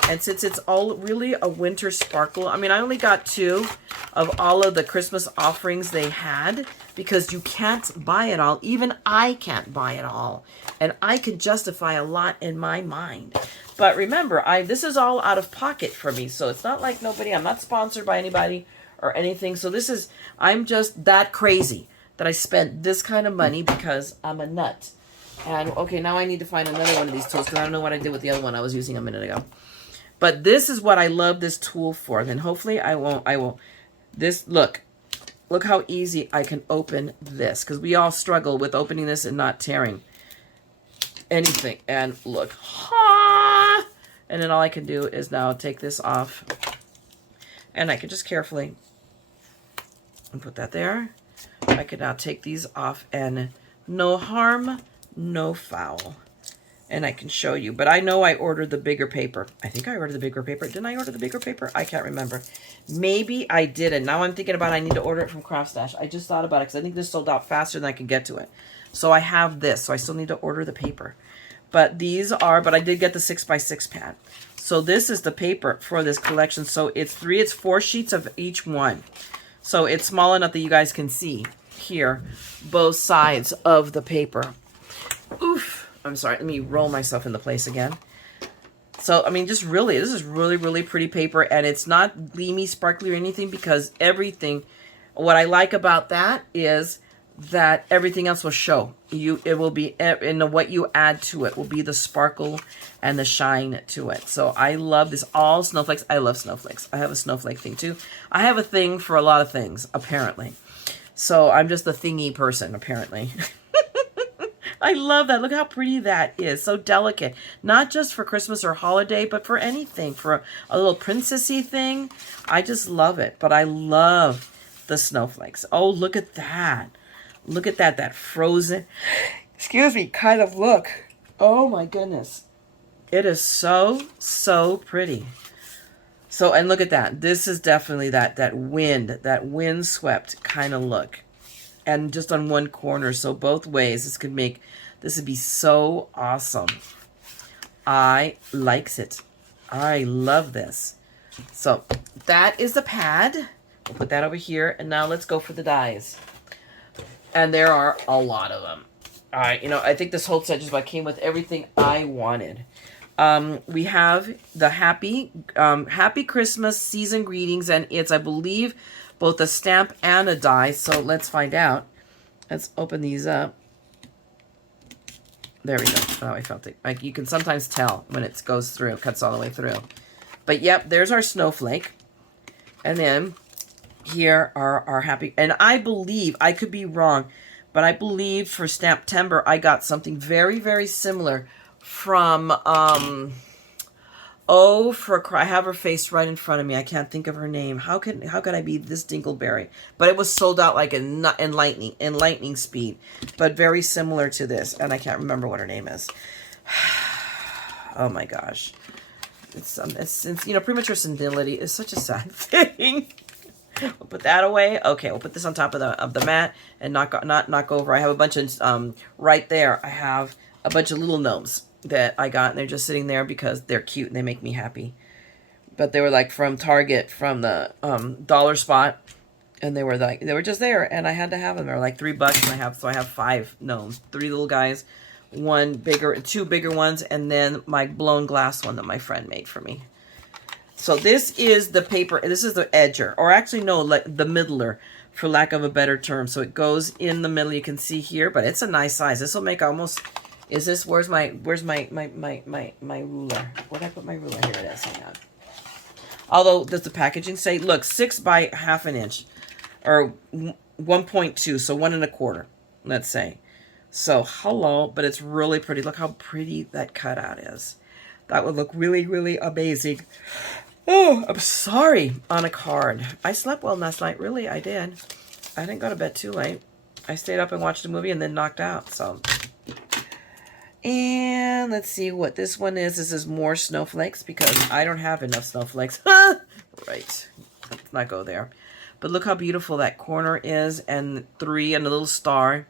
And since it's all really a winter sparkle, I mean, I only got 2 of all of the Christmas offerings they had, because you can't buy it all. Even I can't buy it all. And I can justify a lot in my mind. But remember, this is all out of pocket for me. So it's not like I'm not sponsored by anybody or anything. So this is, I'm just that crazy that I spent this kind of money because I'm a nut. And okay, now I need to find another one of these tools, because I don't know what I did with the other one I was using a minute ago. But this is what I love this tool for. Then hopefully I won't. This, look how easy I can open this, because we all struggle with opening this and not tearing anything. And look, and then all I can do is now take this off, and I can just carefully put that there. I can now take these off, and no harm, no foul. And I can show you. But I know I ordered the bigger paper. I think I ordered the bigger paper. Didn't I order the bigger paper? I can't remember. Maybe I didn't. Now I'm thinking about I need to order it from Craft Stash. I just thought about it because I think this sold out faster than I can get to it. So I have this. So I still need to order the paper. But these are, but I did get the 6x6 pad. So this is the paper for this collection. So it's 4 sheets of each one. So it's small enough that you guys can see here both sides of the paper. Oof. I'm sorry, let me roll myself into place again. So, I mean, just really, this is really pretty paper, and it's not gleamy, sparkly or anything, because everything, what I like about that is that everything else will show. It will be, and what you add to it will be the sparkle and the shine to it. So I love this, all snowflakes. I love snowflakes. I have a snowflake thing too. I have a thing for a lot of things, apparently. So I'm just a thingy person, apparently. I love that. Look how pretty that is. So delicate. Not just for Christmas or holiday, but for anything. For a little princessy thing. I just love it. But I love the snowflakes. Oh, look at that. Look at that. That frozen, excuse me, kind of look. Oh my goodness. It is so pretty. So, and look at that. This is definitely that wind-swept kind of look. And just on one corner, so both ways, this would be so awesome. I likes it. I love this. So that is the pad. We'll put that over here, and now let's go for the dies. And there are a lot of them. All right, I think this whole set just about came with everything I wanted. We have the Happy Christmas season greetings, and it's, I believe, both a stamp and a die. So let's find out. Let's open these up. There we go. Oh, I felt it. Like, you can sometimes tell when it goes through, cuts all the way through. But yep, there's our snowflake. And then here are our happy. And I believe, I could be wrong, but I believe for Stamptember I got something very similar from I have her face right in front of me. I can't think of her name. How could I be this dingleberry? But it was sold out like in lightning speed, but very similar to this. And I can't remember what her name is. Oh my gosh. It's you know, premature senility is such a sad thing. We'll put that away. Okay, we'll put this on top of the mat and not knock over. I have a bunch of right there. I have a bunch of little gnomes that I got, and they're just sitting there because they're cute and they make me happy. But they were like from Target, from the dollar spot, and they were just there, and I had to have them. They were like $3, and I have 5 gnomes, 3 little guys, 2 bigger ones, and then my blown glass one that my friend made for me. So this is the paper. This is the edger, or actually no, like the middler, for lack of a better term. So it goes in the middle. You can see here, but it's a nice size. This will make almost. Is this? Where's my ruler? Where'd I put my ruler? Here it is. Hang on. Although does the packaging say? Look, 6 by ½ inch, or 1.2, so 1 1/4. Let's say. So hello, but it's really pretty. Look how pretty that cutout is. That would look really, really amazing. Oh, I'm sorry, on a card. I slept well last night. Really, I did. I didn't go to bed too late. I stayed up and watched a movie and then knocked out. So, and let's see what this one is. This is more snowflakes because I don't have enough snowflakes. Right. Let's not go there. But look how beautiful that corner is, and 3 and a little star.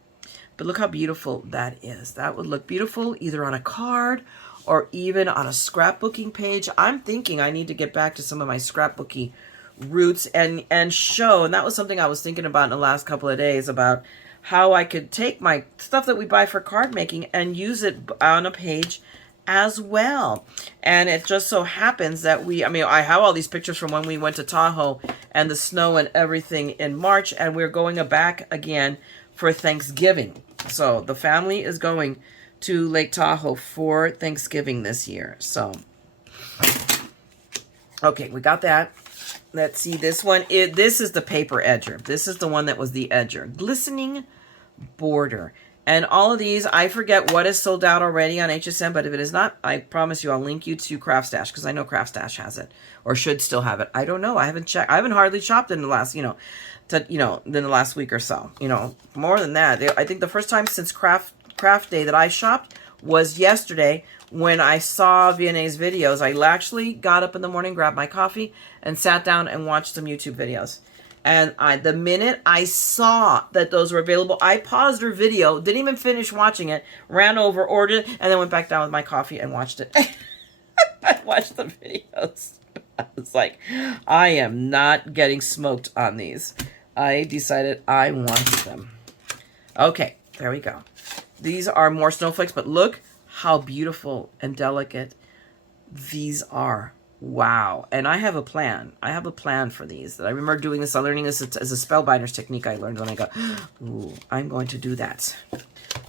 But look how beautiful that is. That would look beautiful either on a card or even on a scrapbooking page. I'm thinking I need to get back to some of my scrapbooking roots and show, and that was something I was thinking about in the last couple of days, about how I could take my stuff that we buy for card making and use it on a page as well. And it just so happens that I have all these pictures from when we went to Tahoe and the snow and everything in March, and we're going back again for Thanksgiving. So the family is going to Lake Tahoe for Thanksgiving this year. So, okay, we got that. Let's see this one. This is the paper edger. This is the one that was the edger. Glistening border. And all of these, I forget what is sold out already on HSN, but if it is not, I promise you I'll link you to Craft Stash, because I know Craft Stash has it, or should still have it. I don't know. I haven't checked. I haven't hardly shopped in the last, in the last week or so. More than that. I think the first time since Craft Day that I shopped was yesterday when I saw Vianney's videos. I actually got up in the morning, grabbed my coffee, and sat down and watched some YouTube videos. And the minute I saw that those were available, I paused her video, didn't even finish watching it, ran over, ordered it, and then went back down with my coffee and watched it. I watched the videos. I was like, I am not getting smoked on these. I decided I wanted them. Okay, there we go. These are more snowflakes, but look how beautiful and delicate these are. Wow. And I have a plan. I have a plan for these. I remember doing this. I'm learning this as a spellbinder's technique I learned when I go, ooh, I'm going to do that.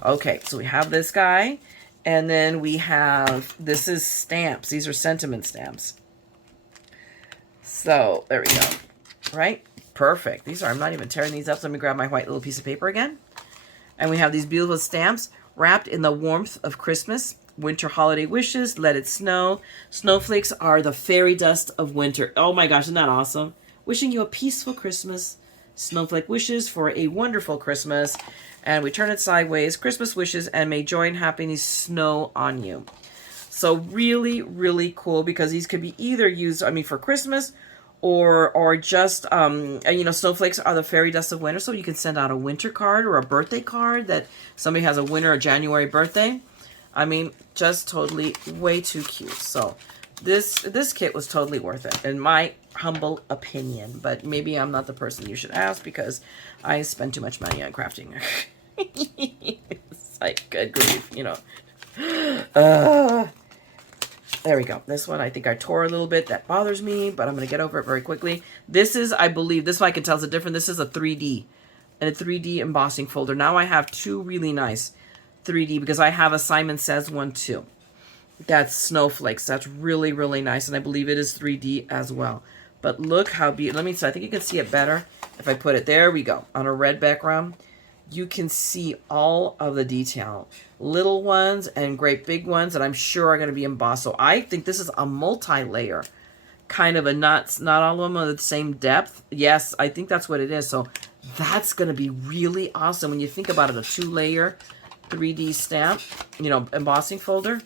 Okay, so we have this guy. And then we have, this is stamps. These are sentiment stamps. So, there we go. Right? Perfect. These are, I'm not even tearing these up. So let me grab my white little piece of paper again. And we have these beautiful stamps wrapped in the warmth of Christmas. Winter holiday wishes, let it snow. Snowflakes are the fairy dust of winter. Oh my gosh, isn't that awesome? Wishing you a peaceful Christmas. Snowflake wishes for a wonderful Christmas. And we turn it sideways. Christmas wishes, and may joy and happiness snow on you. So really, really cool, because these could be either used, for Christmas or just, snowflakes are the fairy dust of winter. So you can send out a winter card or a birthday card that somebody has a winter or January birthday. Just totally way too cute. So this kit was totally worth it, in my humble opinion. But maybe I'm not the person you should ask, because I spend too much money on crafting. It's like, good grief, there we go. This one, I think I tore a little bit. That bothers me, but I'm going to get over it very quickly. This is, I believe, this one I can tell is a different. This is a 3D, and a 3D embossing folder. Now I have 2 really nice 3D, because I have a Simon Says one too. That's snowflakes. That's really, really nice, and I believe it is 3D as well. But look how beautiful. Let me see. I think you can see it better if I put it. There we go. On a red background, you can see all of the detail. Little ones and great big ones that I'm sure are going to be embossed. So I think this is a multi-layer kind of a, not all of them are the same depth. Yes, I think that's what it is. So that's going to be really awesome when you think about it. A 2-layer 3D stamp, embossing folder.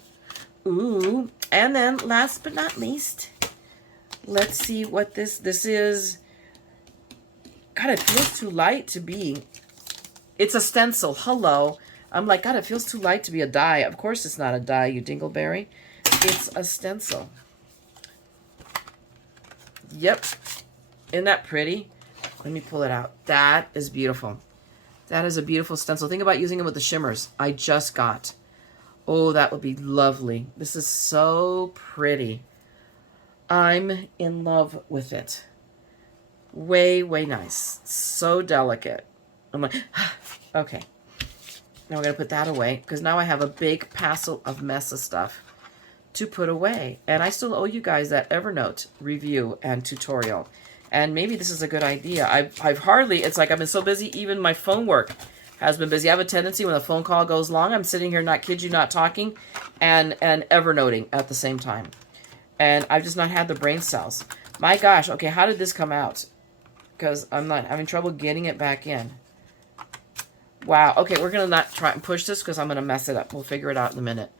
Ooh, And then last but not least, let's see what this is. God, it feels too light to be. It's a stencil. Hello. I'm like, God, it feels too light to be a die. Of course it's not a die, you dingleberry. It's a stencil. Yep. Isn't that pretty? Let me pull it out. That is beautiful. That is a beautiful stencil. Think about using it with the shimmers I just got. Oh, that would be lovely. This is so pretty. I'm in love with it. Way, way nice. So delicate. I'm like, okay. Now we're going to put that away because now I have a big parcel of mess of stuff to put away. And I still owe you guys that Evernote review and tutorial. And maybe this is a good idea. I've hardly, it's like I've been so busy, even my phone work has been busy. I have a tendency when the phone call goes long, I'm sitting here, not kid you, not talking, and Evernoting at the same time. And I've just not had the brain cells. My gosh, okay, how did this come out? Because I'm having trouble getting it back in. Wow, okay, we're going to not try and push this because I'm going to mess it up. We'll figure it out in a minute.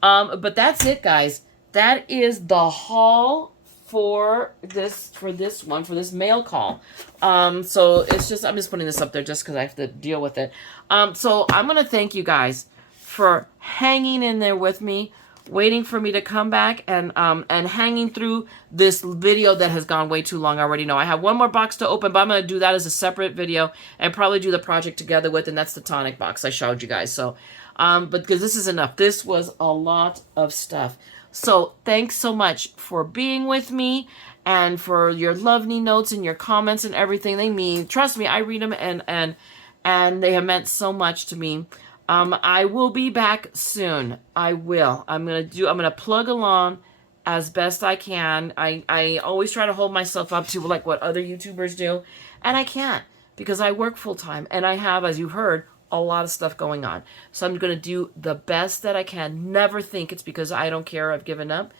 But that's it, guys. That is the haul for this mail call. So it's just, I'm just putting this up there just because I have to deal with it. So I'm going to thank you guys for hanging in there with me, waiting for me to come back and hanging through this video that has gone way too long. I already know. I have one more box to open, but I'm going to do that as a separate video and probably do the project together with, and that's the tonic box I showed you guys. So, but because this is enough. This was a lot of stuff. So thanks so much for being with me and for your lovely notes and your comments and everything. They mean, trust me, I read them and they have meant so much to me. I will be back soon. I will. I'm gonna plug along as best I can. I always try to hold myself up to like what other YouTubers do, and I can't because I work full time and I have, as you heard, a lot of stuff going on. So I'm gonna do the best that I can. Never think it's because I don't care, I've given up.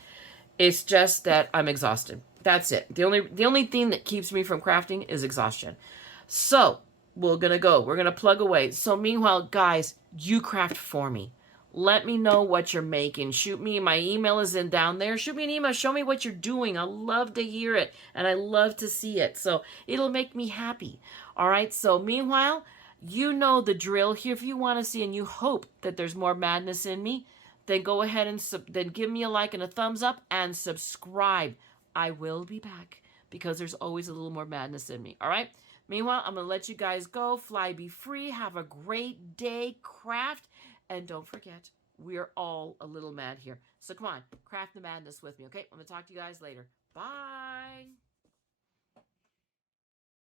It's just that I'm exhausted. That's it. The only thing that keeps me from crafting is exhaustion. So we're gonna plug away. So meanwhile, guys, you craft for me. Let me know what you're making. Shoot me. My email is down there. Shoot me an email. Show me what you're doing. I love to hear it and I love to see it. So it'll make me happy. All right. So meanwhile, you know the drill here. If you want to see and you hope that there's more madness in me, then go ahead and then give me a like and a thumbs up and subscribe. I will be back because there's always a little more madness in me. All right. Meanwhile, I'm going to let you guys go. Fly, be free. Have a great day. Craft. And don't forget, we're all a little mad here. So come on, craft the madness with me, okay? I'm going to talk to you guys later. Bye.